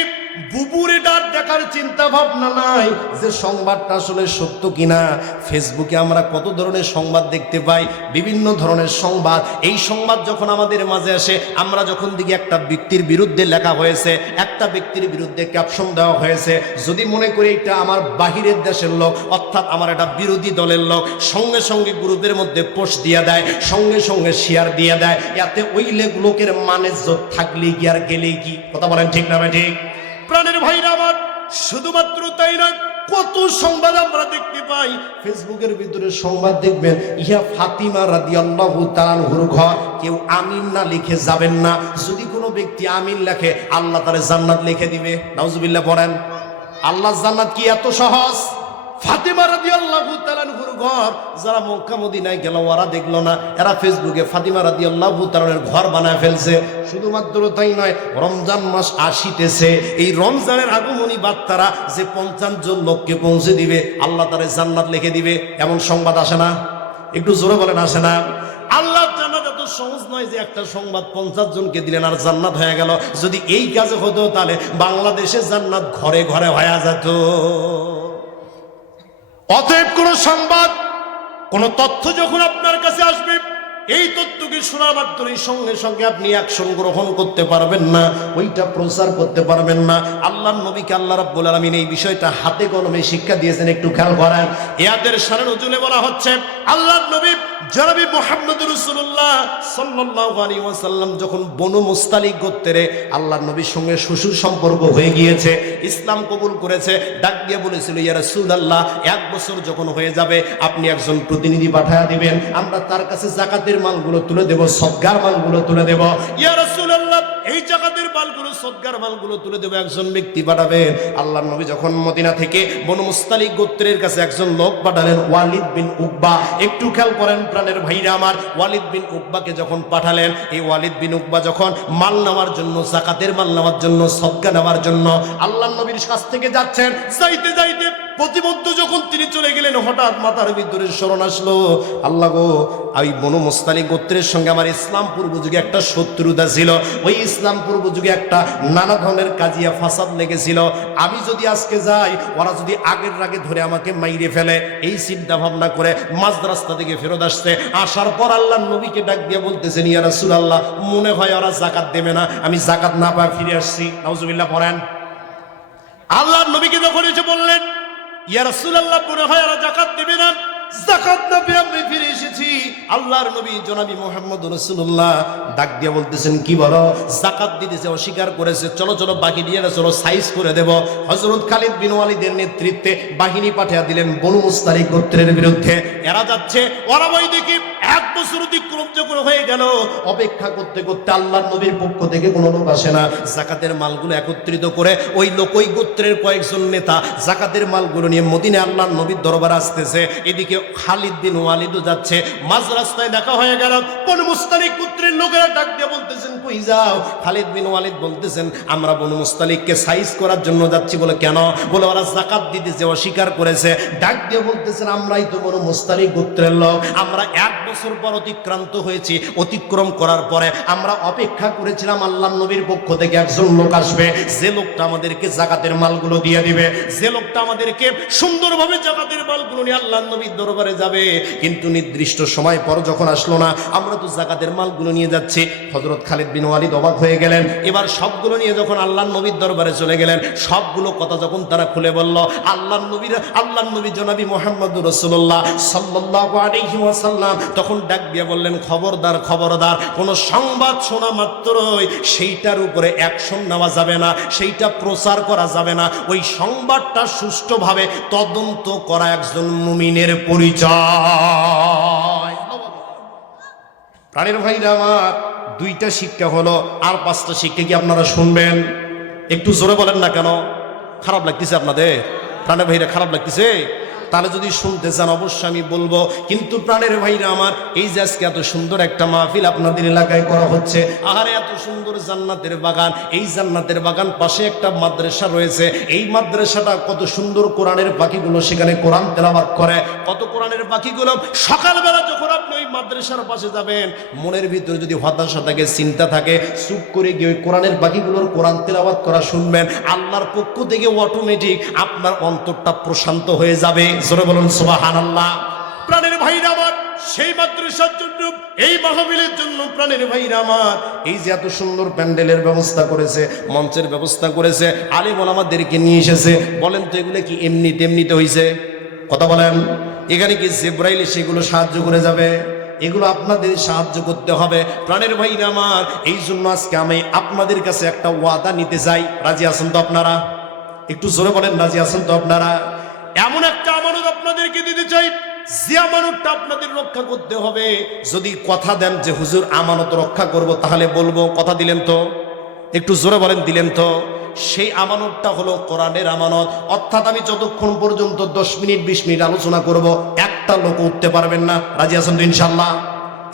বুবুরে ডার দেখার চিন্তা ভাবনা নাই যে সংবাদটা আসলে সত্য কিনা। ফেসবুকে আমরা কত ধরনের সংবাদ দেখতে পাই, বিভিন্ন ধরনের সংবাদ। এই সংবাদ যখন আমাদের মাঝে আসে, আমরা যখন দেখি একটা ব্যক্তির বিরুদ্ধে লেখা হয়েছে, একটা ব্যক্তির বিরুদ্ধে ক্যাপশন দেওয়া হয়েছে, যদি মনে করি এটা আমার বাহিরের দেশের লোক, অর্থাৎ আমার এটা বিরোধী দলের লোক, সঙ্গে সঙ্গে গ্রুপের মধ্যে পোস্ট দিয়ে দেয়, সঙ্গে সঙ্গে শেয়ার দিয়ে দেয়। এতে ওই লোকের মানে থাকলে কি আর গেলে কি? কথা বলেন ঠিক না ভাই? ঠিক। প্রাণের ভাইরা আমার, শুধুমাত্র তাই নয়, কত সংবাদ আমরা দেখতে পাই ফেসবুকের ভিতরে। সংবাদ দেখবেন, ইহা ফাতিমা রাদিয়াল্লাহু তাআলা আনহার ঘর, কেউ আমিন না লিখে যাবেন না। যদি কোনো ব্যক্তি আমিন লেখে, আল্লাহ তারে জান্নাত লিখে দিবে। নাউজুবিল্লাহ পড়েন। আল্লাহ জান্নাত কি এত সহজ? ফাতিমা রাদিয়াল্লাহু তাআলা আনহার ঘর। যারা মক্কা মদিনায় গেল ওরা দেখলো না, এরা ফেসবুকে ফাতিমা রাদিয়াল্লাহু তাআলা আনহার ঘর বানায় ফেলছে। শুধুমাত্র তাই নয়, রমজান মাস আসিতেছে, এই রমজানের আগমনী বার্তারা যে 50 জন লোককে পৌঁছে দিবে, আল্লাহ তারে জান্নাত লিখে দিবে, এমন সংবাদ আসে না? একটু জোরে বলেন, আসে না? আল্লাহ জান্নাত এত সহজ নয় যে একটা সংবাদ 50 জনকে দিলেন আর জান্নাত হয়ে গেল। যদি এই কাজে হতো তাহলে বাংলাদেশে জান্নাত ঘরে ঘরে হয়ে যেত। অতএব কোন সংবাদ, কোন তথ্য যখন আপনার কাছে আসবে, এই তথ্যকে শোনা মাত্রই সঙ্গে সঙ্গে আপনি অ্যাকশন গ্রহণ করতে পারবেন না, ওইটা প্রচার করতে পারবেন না। আল্লাহর নবীকে আল্লাহ রাব্বুল আলামিন এই বিষয়টা হাতে কলমে শিক্ষা দিয়েছেন। একটু খেয়াল করেন। ইয়াদের শানে নজুলে বলা হচ্ছে, আল্লাহর নবী জনাবি মুহাম্মদুর রাসূলুল্লাহ সাল্লাল্লাহু আলাইহি ওয়াসাল্লাম যখন বনু মুস্তালিক গোত্রে আল্লাহর নবীর সঙ্গে শ্বশুর সম্পর্ক হয়ে গিয়েছে, ইসলাম কবুল করেছে, ডাক দিয়ে বলেছিল, ইয়া রাসূলুল্লাহ, 1 বছর যখন হয়ে যাবে আপনি একজন প্রতিনিধি পাঠিয়ে দিবেন, আমরা তার কাছে যাকাতের মালগুলো তুলে দেব, সদকার মালগুলো তুলে দেব। ইয়া রাসূলুল্লাহ, এই যাকাতের মালগুলো, সদকার মালগুলো তুলে দেব, একজন ব্যক্তি পাঠাবেন। আল্লাহর নবী যখন মদিনা থেকে বনু মুস্তালিক গোত্রের কাছে একজন লোক পাঠালেন, ওয়ালিদ বিন উকবা। একটু খেয়াল করেন প্রাণের ভাইরা আমার, ওয়ালিদ বিন উকবাকে যখন পাঠালেন, এই ওয়ালিদ বিন উকবা যখন মাল নেওয়ার জন্য, যাকাতের মাল নেওয়ার জন্য, সদকা নেওয়ার জন্য আল্লাহর নবীর কাছ থেকে যাচ্ছেন, যাইতে যাইতে প্রতিমধ্য যখন তিনি চলে গেলেন, হঠাৎ মাথার ভিতরে স্মরণ আসলো, আল্লাহ গো, ওই বনু মুস্তালিক গোত্রের সঙ্গে আমার ইসলাম পূর্ব যুগে একটা শত্রুতা ছিল, ওই ইসলাম পূর্ব যুগে একটা নানা ধরনের কাজিয়া ফাসাদ লেগেছিল। আমি যদি আজকে যাই, ওরা যদি আগের আগে ধরে আমাকে মাইরে ফেলে, এই চিন্তা ভাবনা করে মাঝ রাস্তা থেকে ফেরত আসছে। আসার পর আল্লাহর নবীকে ডাক দিয়ে বলতেছেন, ইয়া রাসূলুল্লাহ, মনে হয় ওরা যাকাত দেবে না, আমি যাকাত না পাই ফিরে আসছি। নাউজুবিল্লাহ পড়েন। আল্লাহর নবীকে যখন এসে বললেন, ইয়া রাসূলুল্লাহ, মনে হয় ওরা যাকাত দেবে না, যাকাত না পেয়ে আমি ফিরে এসেছি। আল্লাহর নবী জনাবি মুহাম্মদুর রাসূলুল্লাহ ডাক দিয়ে বলতেছেন, কি বলো? যাকাত দিতেছে, অস্বীকার করেছে, চলো চলো বাকি দিয়ে চলো, সাইজ করে দেব। হযরত খালিদ বিন ওয়ালিদের নেতৃত্বে বাহিনী পাঠিয়ে দিলেন বনু মুস্তালিক গোত্রের বিরুদ্ধে। এরা যাচ্ছে, ওরা ওই দেখি 1 বছর অতিক্রম যখন হয়ে গেল, অপেক্ষা করতে করতে আল্লাহর নবীর পক্ষ থেকে কোনো লোক আসে না। যাকাতের মালগুলো একত্রিত করে ওই লোক, ওই গোত্রের কয়েকজন নেতা যাকাতের মালগুলো নিয়ে মদিনায় আল্লাহর নবীর দরবারে আসতেছে। এদিকে খালিদ বিন ওয়ালিদও যাচ্ছে। মাঝ রাস্তায় দেখা হয়ে গেল, বনু মুস্তালিক গোত্রের লোকেরা ডাক দিয়ে বলতেছেন, কই যাও? খালিদ বিন ওয়ালিদ বলতেছেন, আমরা বনু মুস্তালিককে সাইজ করার জন্য যাচ্ছি। বলে কেন? বলে ওরা যাকাত দিতেছে, অস্বীকার করেছে। ডাক দিয়ে বলতেছেন, আমরাই তো বনু মুস্তালিক গোত্রের লোক, আমরা 1 বছর পর অতিক্রান্ত হয়েছি। অতিক্রম করার পরে আমরা অপেক্ষা করেছিলাম আল্লাহর নবীর পক্ষ থেকে একজন লোক আসবে, যে লোকটা আমাদেরকে যাকাতের মালগুলো দিয়ে দিবে, যে লোকটা আমাদেরকে সুন্দরভাবে যাকাতের মালগুলো নিয়ে আল্লাহর নবীর দরবারে যাবে। কিন্তু নির্দিষ্ট সময় পর যখন আসলো না, আমরা তো যাকাতের মালগুলো নিয়ে যাচ্ছি। হযরত খালিদ বিন ওয়ালিদ অবাক হয়ে গেলেন। এবার সবগুলো নিয়ে যখন আল্লাহর নবীর দরবারে চলে গেলেন, সবগুলো কথা যখন তারা খুলে বলল, আল্লাহর নবী জনাবি মুহাম্মদুর রাসূলুল্লাহ সাল্লাল্লাহু আলাইহি ওয়াসাল্লাম তখন ডাক দিয়ে বললেন, খবরদার খবরদার, কোন সংবাদ শোনা মাত্রই সেইটার উপরে অ্যাকশন নেওয়া যাবে না, সেইটা প্রচার করা যাবে না। ওই সংবাদটা সুষ্ঠুভাবে তদন্ত করা একজন মুমিনের পরিচয়। প্রাণের ভাইরা আমার, 2টা শিক্ষা হলো, আর 5টা শিক্ষা কি আপনারা শুনবেন? একটু জোরে বলেন না কেন? খারাপ লাগতেছে আপনাদের? প্রাণের ভাইরা, খারাপ লাগতেছে? তাহলে যদি শুনতে চান অবশ্যই আমি বলবো। কিন্তু প্রাণের ভাইরা আমার, এই যে আজকে এত সুন্দর একটা মাহফিল আপনাদের এলাকায় করা হচ্ছে, আহারে এত সুন্দর জান্নাতের বাগান, এই জান্নাতের বাগান পাশে একটা মাদ্রাসা রয়েছে, এই মাদ্রাসাটা কত সুন্দর, কোরআনের পাখিগুলো সেখানে কোরআন তেলাওয়াত করে, কত কোরআনের পাখিগুলো সকালবেলা যখন আপনি ওই মাদ্রাসার পাশে যাবেন, মনের ভিতরে যদি হতাশা থাকে, চিন্তা থাকে, চুপ করে গিয়ে ওই কোরআনের পাখিগুলোর কোরআন তেলাওয়াত করা শুনবেন, আল্লাহর পক্ষ থেকে অটোমেটিক আপনার অন্তরটা প্রশান্ত হয়ে যাবে। জোরে বলুন সুবহানাল্লাহ। প্রাণের ভাইরা আমার, সেই মাদ্রাসার জন্য, এই মাহফিলের জন্য প্রাণের ভাইরা আমার এই যে এত সুন্দর প্যান্ডেলের ব্যবস্থা করেছে, মঞ্চের ব্যবস্থা করেছে, আলেম ওলামাদেরকে নিয়ে এসেছে। বলেন তো এগুলো কি এমনি তেমনিতে হয়েছে? কথা বলেন, এখানে কি জিবরাইল সেগুলো সাহায্য করে যাবে? এগুলো আপনাদের সাহায্য করতে হবে। প্রাণের ভাইরা আমার, এই জন্য আজকে আমি আপনাদের কাছে একটা ওয়াদা নিতে চাই। রাজি আছেন তো আপনারা? একটু জোরে বলেন, রাজি আছেন তো আপনারা? এমন একটা আমানত আপনাদেরকে দিতে চাই, যে আমানতটা আপনাদের রক্ষা করতে হবে। যদি কথা দেন যে হুজুর আমানত রক্ষা করব, তাহলে বলবো। কথা দিলেন তো? একটু জোরে বলেন, দিলেন তো? সেই আমানতটা হলো কোরআনের আমানত। অর্থাৎ আমি যতক্ষণ পর্যন্ত 10 মিনিট 20 মিনিট আলোচনা করব, একটা লোক উঠতে পারবেন না। রাজি আছেন তো ইনশাআল্লাহ?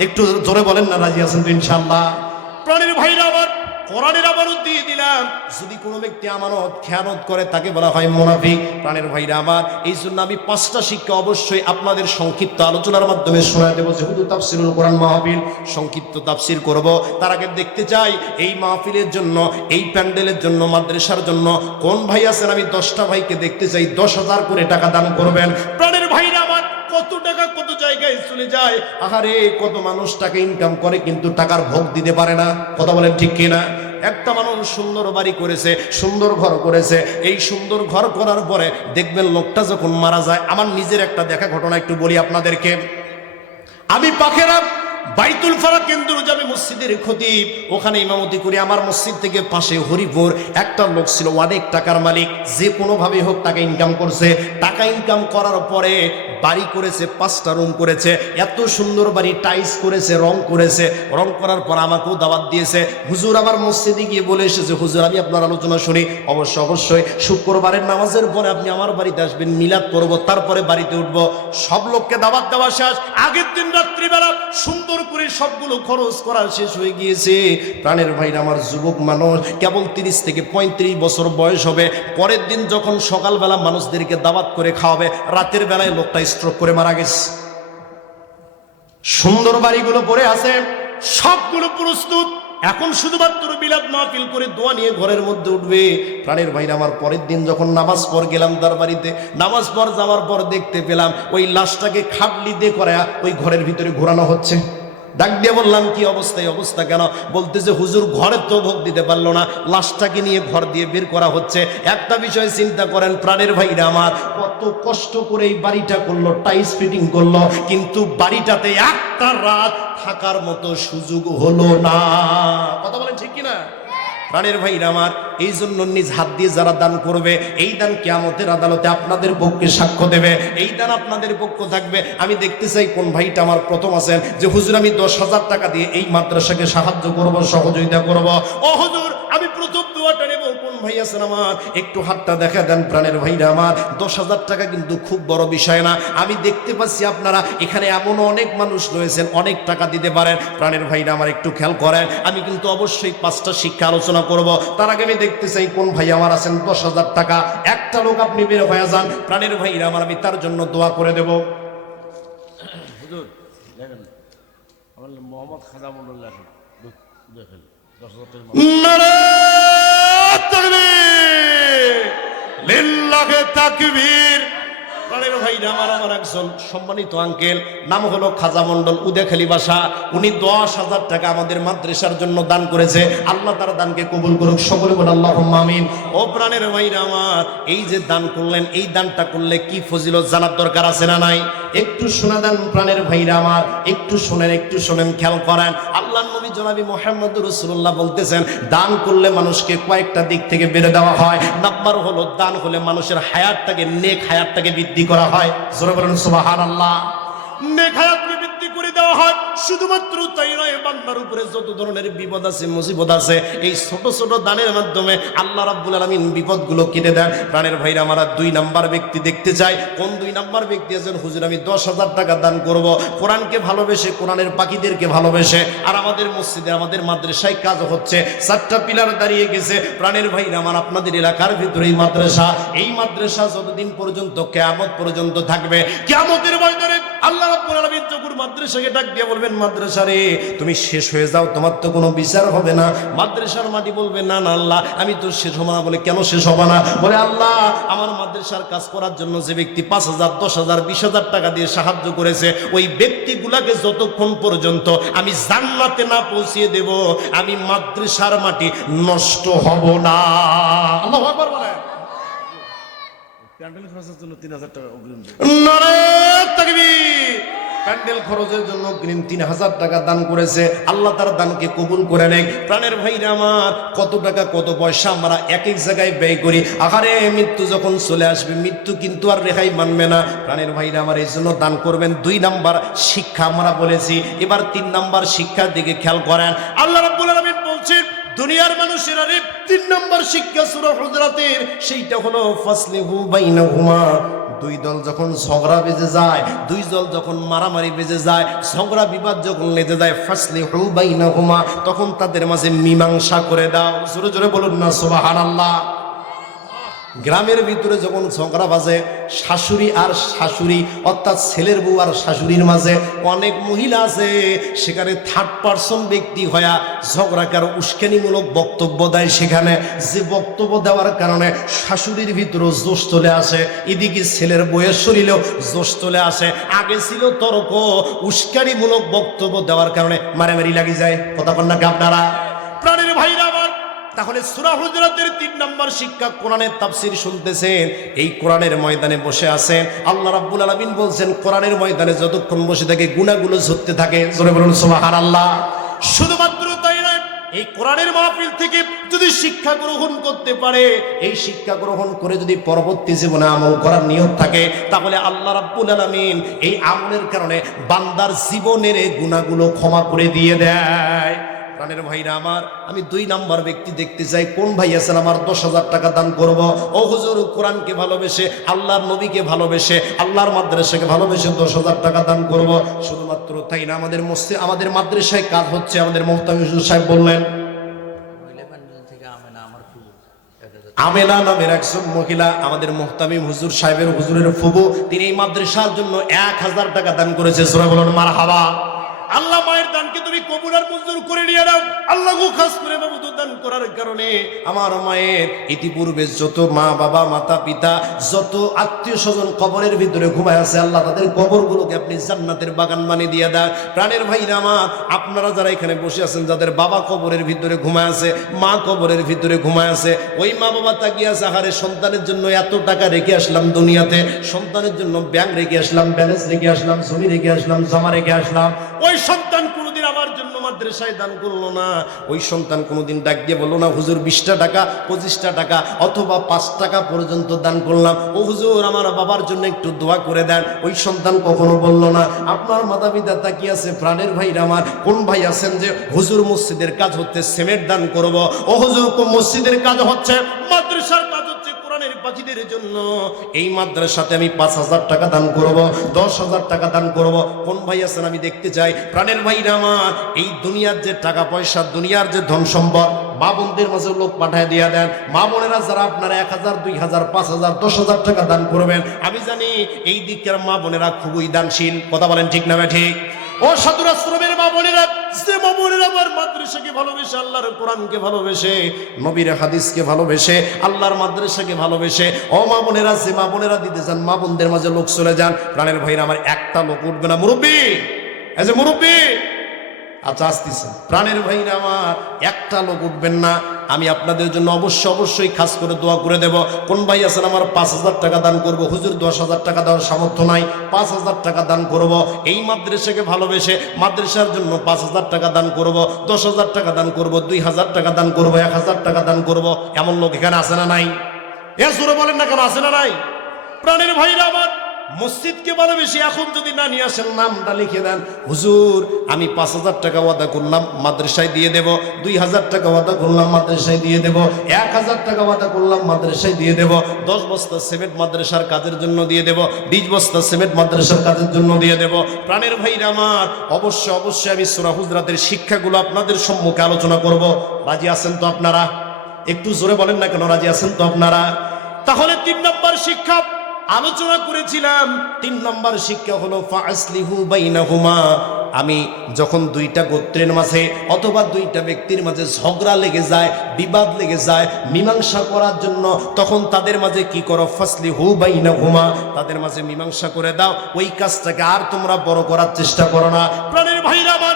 একটু জোরে বলেন না, রাজি আছেন তো ইনশাআল্লাহ? প্রাণের ভাইরা আমার, কোরআনের আমানত দিয়ে দিলাম। যদি কোনো ব্যক্তি আমানত খেয়ানত করে, তাকে বলা হয় মুনাফিক। প্রাণের ভাইরা আমার, এই জন্য আমি 5টা শিক্ষা অবশ্যই আপনাদের সংক্ষিপ্ত আলোচনার মাধ্যমে শোনা দেবো। যেহেতু তাফসিরুল কোরআন মাহফিল, সংক্ষিপ্ত তাফসির করব। তার আগে দেখতে চাই এই মাহফিলের জন্য, এই প্যান্ডেলের জন্য, মাদ্রাসার জন্য কোন ভাই আছেন? আমি 10টা ভাইকে দেখতে চাই 10,000 করে টাকা দান করবেন। প্রাণের ভাইরা আমার, কত টাকা কত জায়গায় চলে যায়। আহারে, কত মানুষ টাকা ইনকাম করে কিন্তু টাকার ভোগ দিতে পারে না। কথা বলেন ঠিক কিনা? একটা মানুষ সুন্দর বাড়ি করেছে, সুন্দর ঘর করেছে, এই সুন্দর ঘর করার পরে দেখবেন লোকটা যখন মারা যায়, আমার নিজের একটা দেখা ঘটনা একটু বলি আপনাদেরকে। আমি পাখেরা বাইতুল ফারা কেন্দ্র জামে মসজিদের খতিব, ওখানে ইমামতি করি। আমার মসজিদ থেকে পাশে হরিপুর একটা লোক ছিল, অনেক টাকার মালিক, যে কোনোভাবে হোক টাকা ইনকাম করছে। টাকা ইনকাম করার পরে বাড়ি করেছে, 5টা রুম করেছে, এত সুন্দর বাড়ি, টাইলস করেছে, রং করেছে। রং করার পর আমাকেও দাওয়াত দিয়েছে। হুজুর আমার মসজিদে গিয়ে বলে এসেছে, হুজুর আমি আপনার আলোচনা শুনি, অবশ্যই শুক্রবারের নামাজের পরে আপনি আমার বাড়িতে আসবেন, মিলাদ করবো, তারপরে বাড়িতে উঠবো। সব লোককে দাওয়াত দেওয়া শেষ। আগের দিন রাত্রিবেলা সুন্দর করে সবগুলো খরচ করা শেষ হয়ে গিয়েছে। প্রাণের ভাইরা আমার, যুবক মানুষ, কেবল 30 থেকে 35 বছর বয়স হবে। পরের দিন যখন সকালবেলা মানুষদেরকে দাওয়াত করে খাওয়াবে, রাতের বেলায় লোকটা স্ট্রোক করে মারা গেছে। সুন্দর বাড়িগুলো পড়ে আছে, সবগুলো প্রস্তুত, এখন শুধুমাত্র বিলাদ মাহফিল করে দোয়া নিয়ে ঘরের মধ্যে উঠবে। প্রাণের ভাইরা আমার, পরের দিন যখন নামাজ পড় গেলাম তার বাড়িতে, নামাজ পড় যাওয়ার পর দেখতে পেলাম ওই লাশটাকে খাটলি দিয়ে করে ওই ঘরের ভিতরে ঘোরানো হচ্ছে। ডাক দিয়ে বললাম, কি অবস্থা? এই অবস্থা কেন? বলতেছে, হুজুর ঘরে তো ভোগ দিতে পারলো না, লাশটাকে নিয়ে ঘর দিয়ে বের করা হচ্ছে। একটা বিষয় চিন্তা করেন প্রাণের ভাইরা আমার, কত কষ্ট করে এই বাড়িটা করলো, টাইলস ফিটিং করলো, কিন্তু বাড়িটাতে একটা রাত থাকার মতো সুযোগ হলো না। কথা বলেন ঠিক কিনা? প্রাণের ভাইরা আমার, এই জন্য নিজ হাত দিয়ে যারা দান করবে, এই দান কিয়ামতের আদালতে আপনাদের পক্ষে সাক্ষ্য দেবে, এই দান আপনাদের পক্ষ থাকবে। আমি দেখতে চাই কোন ভাইটা আমার প্রথম আছেন যে হুজুর আমি 10,000 টাকা দিয়ে এই মাদ্রাসাকে সাহায্য করব, সহযোগিতা করব। ও হুজুর আমি প্রথম দোয়াটা নেব। কোন ভাই আছেন আমার? একটু হাতটা দেখা দেন। প্রাণের ভাইরা আমার, 10,000 টাকা কিন্তু খুব বড় বিষয় না। আমি দেখতে পাচ্ছি আপনারা এখানে এমন অনেক মানুষ রয়েছেন, অনেক টাকা দিতে পারেন। প্রাণের ভাইরা আমার, একটু খেয়াল করেন। আমি কিন্তু অবশ্যই 5টা শিক্ষা আলোচনা করব। তার আগে আমি দেখতে চাই কোন ভাই আমার আছেন 10,000 টাকা। একটা লোক আপনি বের হয়ে যান। প্রাণের ভাইরা আমার, আমি তার জন্য দোয়া করে দেব। হুজুর দেখেন, আমার মোহাম্মদ খাজা মন্ডল লেখেন, দেখেন 10,000 টাকা। নারায়ে তাকবীর, লিল্লাহি তাকবীর। প্রাণের ভাইরা আমার, আমার একজন সম্মানিত আঙ্কেল, নাম হলো খাজা মন্ডল, উদেখালি বাসা। উনি 10,000 টাকা আমাদের মাদ্রাসার জন্য দান করেছে। আল্লাহ তার দানকে কবুল করুক, সকলে বলে আল্লাহুম্মা আমিন। ও প্রাণের ভাইরা আমার, এই যে দান করলেন, এই দানটা করলে কি ফজিলত জানার দরকার আছে না নাই? একটু শোনা দেন প্রাণের ভাইরা আমার, একটু শোনেন, একটু শোনেন, খেয়াল করেন। আল্লাহর নবী জনাবি মুহাম্মদুর রাসূলুল্লাহ বলতেছেন, দান করলে মানুষকে কয়েকটা দিক থেকে বেড়ে দেওয়া হয়। নাম্বার হলো, দান হলে মানুষের হায়াতটাকে, নেক হায়াতটাকে বৃদ্ধি করা হয়। জোরে বলেন সুবহানাল্লাহ। নেক হায়াতকে বৃদ্ধি করে দেওয়া হয়। শুধুমাত্র তাই নয়, বান্দার উপরে যত ধরনের বিপদ আছে, মুসিবত আছে, এই ছোট ছোট দানের মাধ্যমে আল্লাহ রাব্বুল আলামিন বিপদগুলো কেটে দেন। প্রাণের ভাইরা, আমরা 2 নাম্বার ব্যক্তি দেখতে চাই। কোন 2 নাম্বার ব্যক্তি আছেন? হুজুর আমি 10,000 টাকা দান করব, কোরআনকে ভালোবেসে, কোরআনের পাখিদেরকে ভালোবেসে। আর আমাদের মসজিদে, আমাদের মাদ্রাসায় কাজ হচ্ছে, 4টা পিলার দাঁড়িয়ে গেছে। প্রাণের ভাইরা আমার, আপনাদের এলাকার ভিতরে এই মাদ্রাসা যতদিন পর্যন্ত কিয়ামত পর্যন্ত থাকবে, কিয়ামতের ময়দানে আল্লাহ রাব্বুল আলামিন যখন মাদ্রাসাকে ডাক দিয়ে বলবেন, মাদ্রাসা রে তুমি শেষ হয়ে যাও, তোমার তো কোনো বিচার হবে না। মাদ্রাসার মাটি বলবে, না না আল্লাহ, আমি তো শেষ হব না। বলে কেন শেষ হব না? বলে আল্লাহ, আমার মাদ্রাসার কাজ করার জন্য যে ব্যক্তি 5,000, 10,000, 20,000 টাকা দিয়ে সাহায্য করেছে, ওই ব্যক্তিগুলাকে যতক্ষণ পর্যন্ত আমি জান্নাতে না পৌঁছিয়ে দেব, আমি মাদ্রাসার মাটি নষ্ট হব না। আল্লাহু আকবার বলেন। প্যান্ডেল খরচের জন্য 3,000 টাকা অগ্রিম দেন। নারে তাকবীর। প্যান্ডেল খরচের জন্য অগ্রিম 3,000 টাকা দান করেছে। আল্লাহ তার দানকে কবুল করে নেয়। প্রাণের ভাইরা আমার, কত টাকা কত পয়সা আমরা এক এক জায়গায় ব্যয় করি। আহারে, মৃত্যু যখন চলে আসবে, মৃত্যু কিন্তু আর রেহাই মানবে না। প্রাণের ভাইরা আমার, এই জন্য দান করবেন। 2 নাম্বার শিক্ষা আমরা বলেছি, এবার 3 নাম্বার শিক্ষার দিকে খেয়াল করেন। আল্লাহ রাব্বুল আলামিন বলছেন, দুনিয়ার মানুষেরা 3 নাম্বার শিক্ষা সূরা হুজরাতের, সেইটা হলো ফাসলিহু বাইনাহুমা। 2 দল যখন ঝগড়া বেজে যায়, 2 দল যখন মারামারি বেজে যায়, ঝগড়া বিবাদ যখন লেগে যায়, ফাসলিহু বাইনাহুমা, তখন তাদের মাঝে মীমাংসা করে দাও। জোরে জোরে বলুন না সুবহানাল্লাহ। গ্রামের ভিতরে যখন ঝগড়া বাজে, শাশুড়ি আর শাশুড়ি, অর্থাৎ ছেলের বউ আর শাশুড়ির মাঝে, অনেক মহিলা আছে সেখানে 3rd পারসন ব্যক্তি হয়া ঝগড়াকার উস্কানিমূলক বক্তব্য দেয়। সেখানে যে বক্তব্য দেওয়ার কারণে শাশুড়ির ভিতরেও জোশ চলে আসে, এদিকে ছেলের বউয়ের শরীরেও জোশ চলে আসে। আগে ছিল তর্ক, উস্কানিমূলক বক্তব্য দেওয়ার কারণে মারামারি লাগি যায়। কথা বল না আপনারা? প্রাণের ভাইরা আমার, তাহলে সূরা হুজরাতের 3 নাম্বার শিক্ষা, কোরআনের তাফসীর শুনতেছেন, এই কোরআনের ময়দানে বসে আছেন। আল্লাহ রাব্বুল আলামিন বলছেন, কোরআনের ময়দানে যতক্ষণ বসে থাকে গুনাহগুলো ঝরতে থাকে। জোরে বলুন সুবহানাল্লাহ। শুধুমাত্র তাই নয়, এই কোরআনের মাহফিল থেকে যদি শিক্ষা গ্রহণ করতে পারে, এই শিক্ষা গ্রহণ করে যদি পরবর্তী জীবনে আমল করার নিয়ত থাকে, তাহলে আল্লাহ রাব্বুল আলামিন এই আমলের কারণে বান্দার জীবনের গুনাহগুলো ক্ষমা করে দিয়ে দেয়। প্রাণের ভাইরা আমার, আমি 2 নাম্বার ব্যক্তি দেখতে চাই। কোন ভাই আছেন আমার 10,000 টাকা দান করব? ও হুজুর, কোরআনকে ভালোবেসে, আল্লাহর নবীকে ভালোবেসে, আল্লাহর মাদ্রাসাকে ভালোবেসে 10,000 টাকা দান করব। শুধুমাত্র তাই না, আমাদের মাদ্রাসায় কাজ হচ্ছে। আমাদের মুহতামিম হুজুর সাহেব বললেন, আমেনা নামের একজন মহিলা, আমাদের মুহতামিম হুজুর সাহেবের হুজুরের ফুবু, তিনি এই মাদ্রাসার জন্য 1,000 টাকা দান করেছে। সূরা বলুন মারহাবা। আল্লাহ মায়ের দানকে তুমি কবুল আর মঞ্জুর করে নিয়ে নাও। আল্লাহকে খাস করে বাবুদের দান করার কারণে আমার মায়ের ইতিপূর্বে যত মা বাবা, মাতা পিতা, যত আত্মীয় স্বজন কবরের ভিতরে ঘুমায় আছে, আল্লাহ তাদের কবরগুলোকে আপনি জান্নাতের বাগান বানিয়ে দিয়ে দেন। প্রাণের ভাইরা আমার, আপনারা যারা এখানে বসে আছেন, যাদের বাবা কবরের ভিতরে ঘুমায় আছে, মা কবরের ভিতরে ঘুমায় আছে, ওই মা বাবা তাকিয়ে আছে, আহারে সন্তানের জন্য এত টাকা রেখে আসলাম দুনিয়াতে, সন্তানের জন্য ব্যাংক রেখে আসলাম, ব্যালেন্স রেখে আসলাম, জমি রেখে আসলাম, জমা রেখে আসলাম। ওই সন্তান কোনোদিন আমার জন্য মাদ্রাসায় দান করলো না। ওই সন্তান কোনোদিন ডাক দিয়ে বললো না, হুজুর 20টা টাকা, 25টা টাকা অথবা 5 টাকা পর্যন্ত দান করলাম, ও হুজুর আমার বাবার জন্য একটু দোয়া করে দেন। ওই সন্তান কখনো বললো না। আপনার মাতা পিতা তাকিয়ে আছে। প্রাণের ভাইরা আমার, কোন ভাই আছেন যে হুজুর মসজিদের কাজ হচ্ছে সিমেন্ট দান করব, ও হুজুর মসজিদের কাজ হচ্ছে, মাদ্রাসার কাজ হচ্ছে কোরআনের পাখিদের জন্য, এই মাদ্রাসাতে আমি 5,000 টাকা দান করব, 10,000 টাকা দান করব। কোন ভাই আছেন আমি দেখতে চাই। প্রাণের ভাইরা আমার, এই দুনিয়ার যে টাকা পয়সা, দুনিয়ার যে ধন সম্পদ, মা বোনদের মাঝে লোক পাঠায় দিয়া দেন। মা বোনেরা যারা আপনারা 1,000, 2,000, 5,000, 10,000 টাকা দান করবেন, আমি জানি এই দিকের মা বোনেরা খুবই দানশীল। কথা বলেন ঠিক না ঠিক? ও সাধুর আশ্রমের মা বোনেরা, যে মা বোনেরা আমার মাদ্রাসাকে ভালোবেসে, আল্লাহর কোরআনকে ভালোবেসে, নবীর হাদিসকে ভালোবেসে, আল্লাহর মাদ্রাসাকে ভালোবেসে, ও মা বোনেরা, যে মা বোনেরা দিতে চান, মা বোনদের মাঝে লোক চলে যান। প্রাণের ভাইরা আমার, একটা লোক উঠবে না। মুরব্বী, এই যে মুরব্বী, আচ্ছা আসতেছে। প্রাণের ভাইরা আমার, একটা লোক উঠবেন না। আমি আপনাদের জন্য অবশ্যই খাস করে দোয়া করে দেব। কোন ভাই আছেন আমার 5,000 টাকা দান করব? হুজুর 10,000 টাকা দেওয়ার সামর্থ্য নাই, 5,000 টাকা দান করব। এই মাদ্রাসাকে ভালোবেসে মাদ্রাসার জন্য 5,000 টাকা দান করব, 10,000 টাকা দান করব, 2,000 টাকা দান করব, 1,000 টাকা দান করব। এমন লোক এখানে আছে না নাই? এ জোরে বলেন না কেন, আছে না নাই? প্রাণের ভাইরা আমার, মসজিদকে ভালোবেসে এখন যদি না নিয়ে আসেন, নামটা লিখে দেন, হুজুর আমি 5,000 টাকা ওয়াদা করলাম মাদ্রাসায় দিয়ে দেব, 2,000 টাকা ওয়াদা করলাম মাদ্রাসায় দিয়ে দেব, 1,000 টাকা ওয়াদা করলাম মাদ্রাসায় দিয়ে দেব, 10 বস্তা সিমেন্ট মাদ্রাসার কাজের জন্য দিয়ে দেব, 20 বস্তা সিমেন্ট মাদ্রাসার কাজের জন্য দিয়ে দেব। প্রাণের ভাইরা আমার, অবশ্যই অবশ্যই আমি সূরা হুজরাতের শিক্ষাগুলো আপনাদের সম্মুখে আলোচনা করব। রাজি আছেন তো আপনারা? একটু জোরে বলেন না কেন, রাজি আছেন তো আপনারা? তাহলে 3 নম্বর শিক্ষা আলোচনা করেছিলাম। 3 নম্বর শিক্ষা হলো ফাসলিহু বাইনাহুমা। আমি যখন 2টা গোত্রের মাঝে অথবা 2টা ব্যক্তির মাঝে ঝগড়া লেগে যায়, বিবাদ লেগে যায়, মীমাংসা করার জন্য তখন তাদের মাঝে কি করো? ফাসলিহু বাইনাহুমা, তাদের মাঝে মীমাংসা করে দাও। ওই কাজটাকে আর তোমরা বড় করার চেষ্টা করো না। প্রাণের ভাইরা আমার,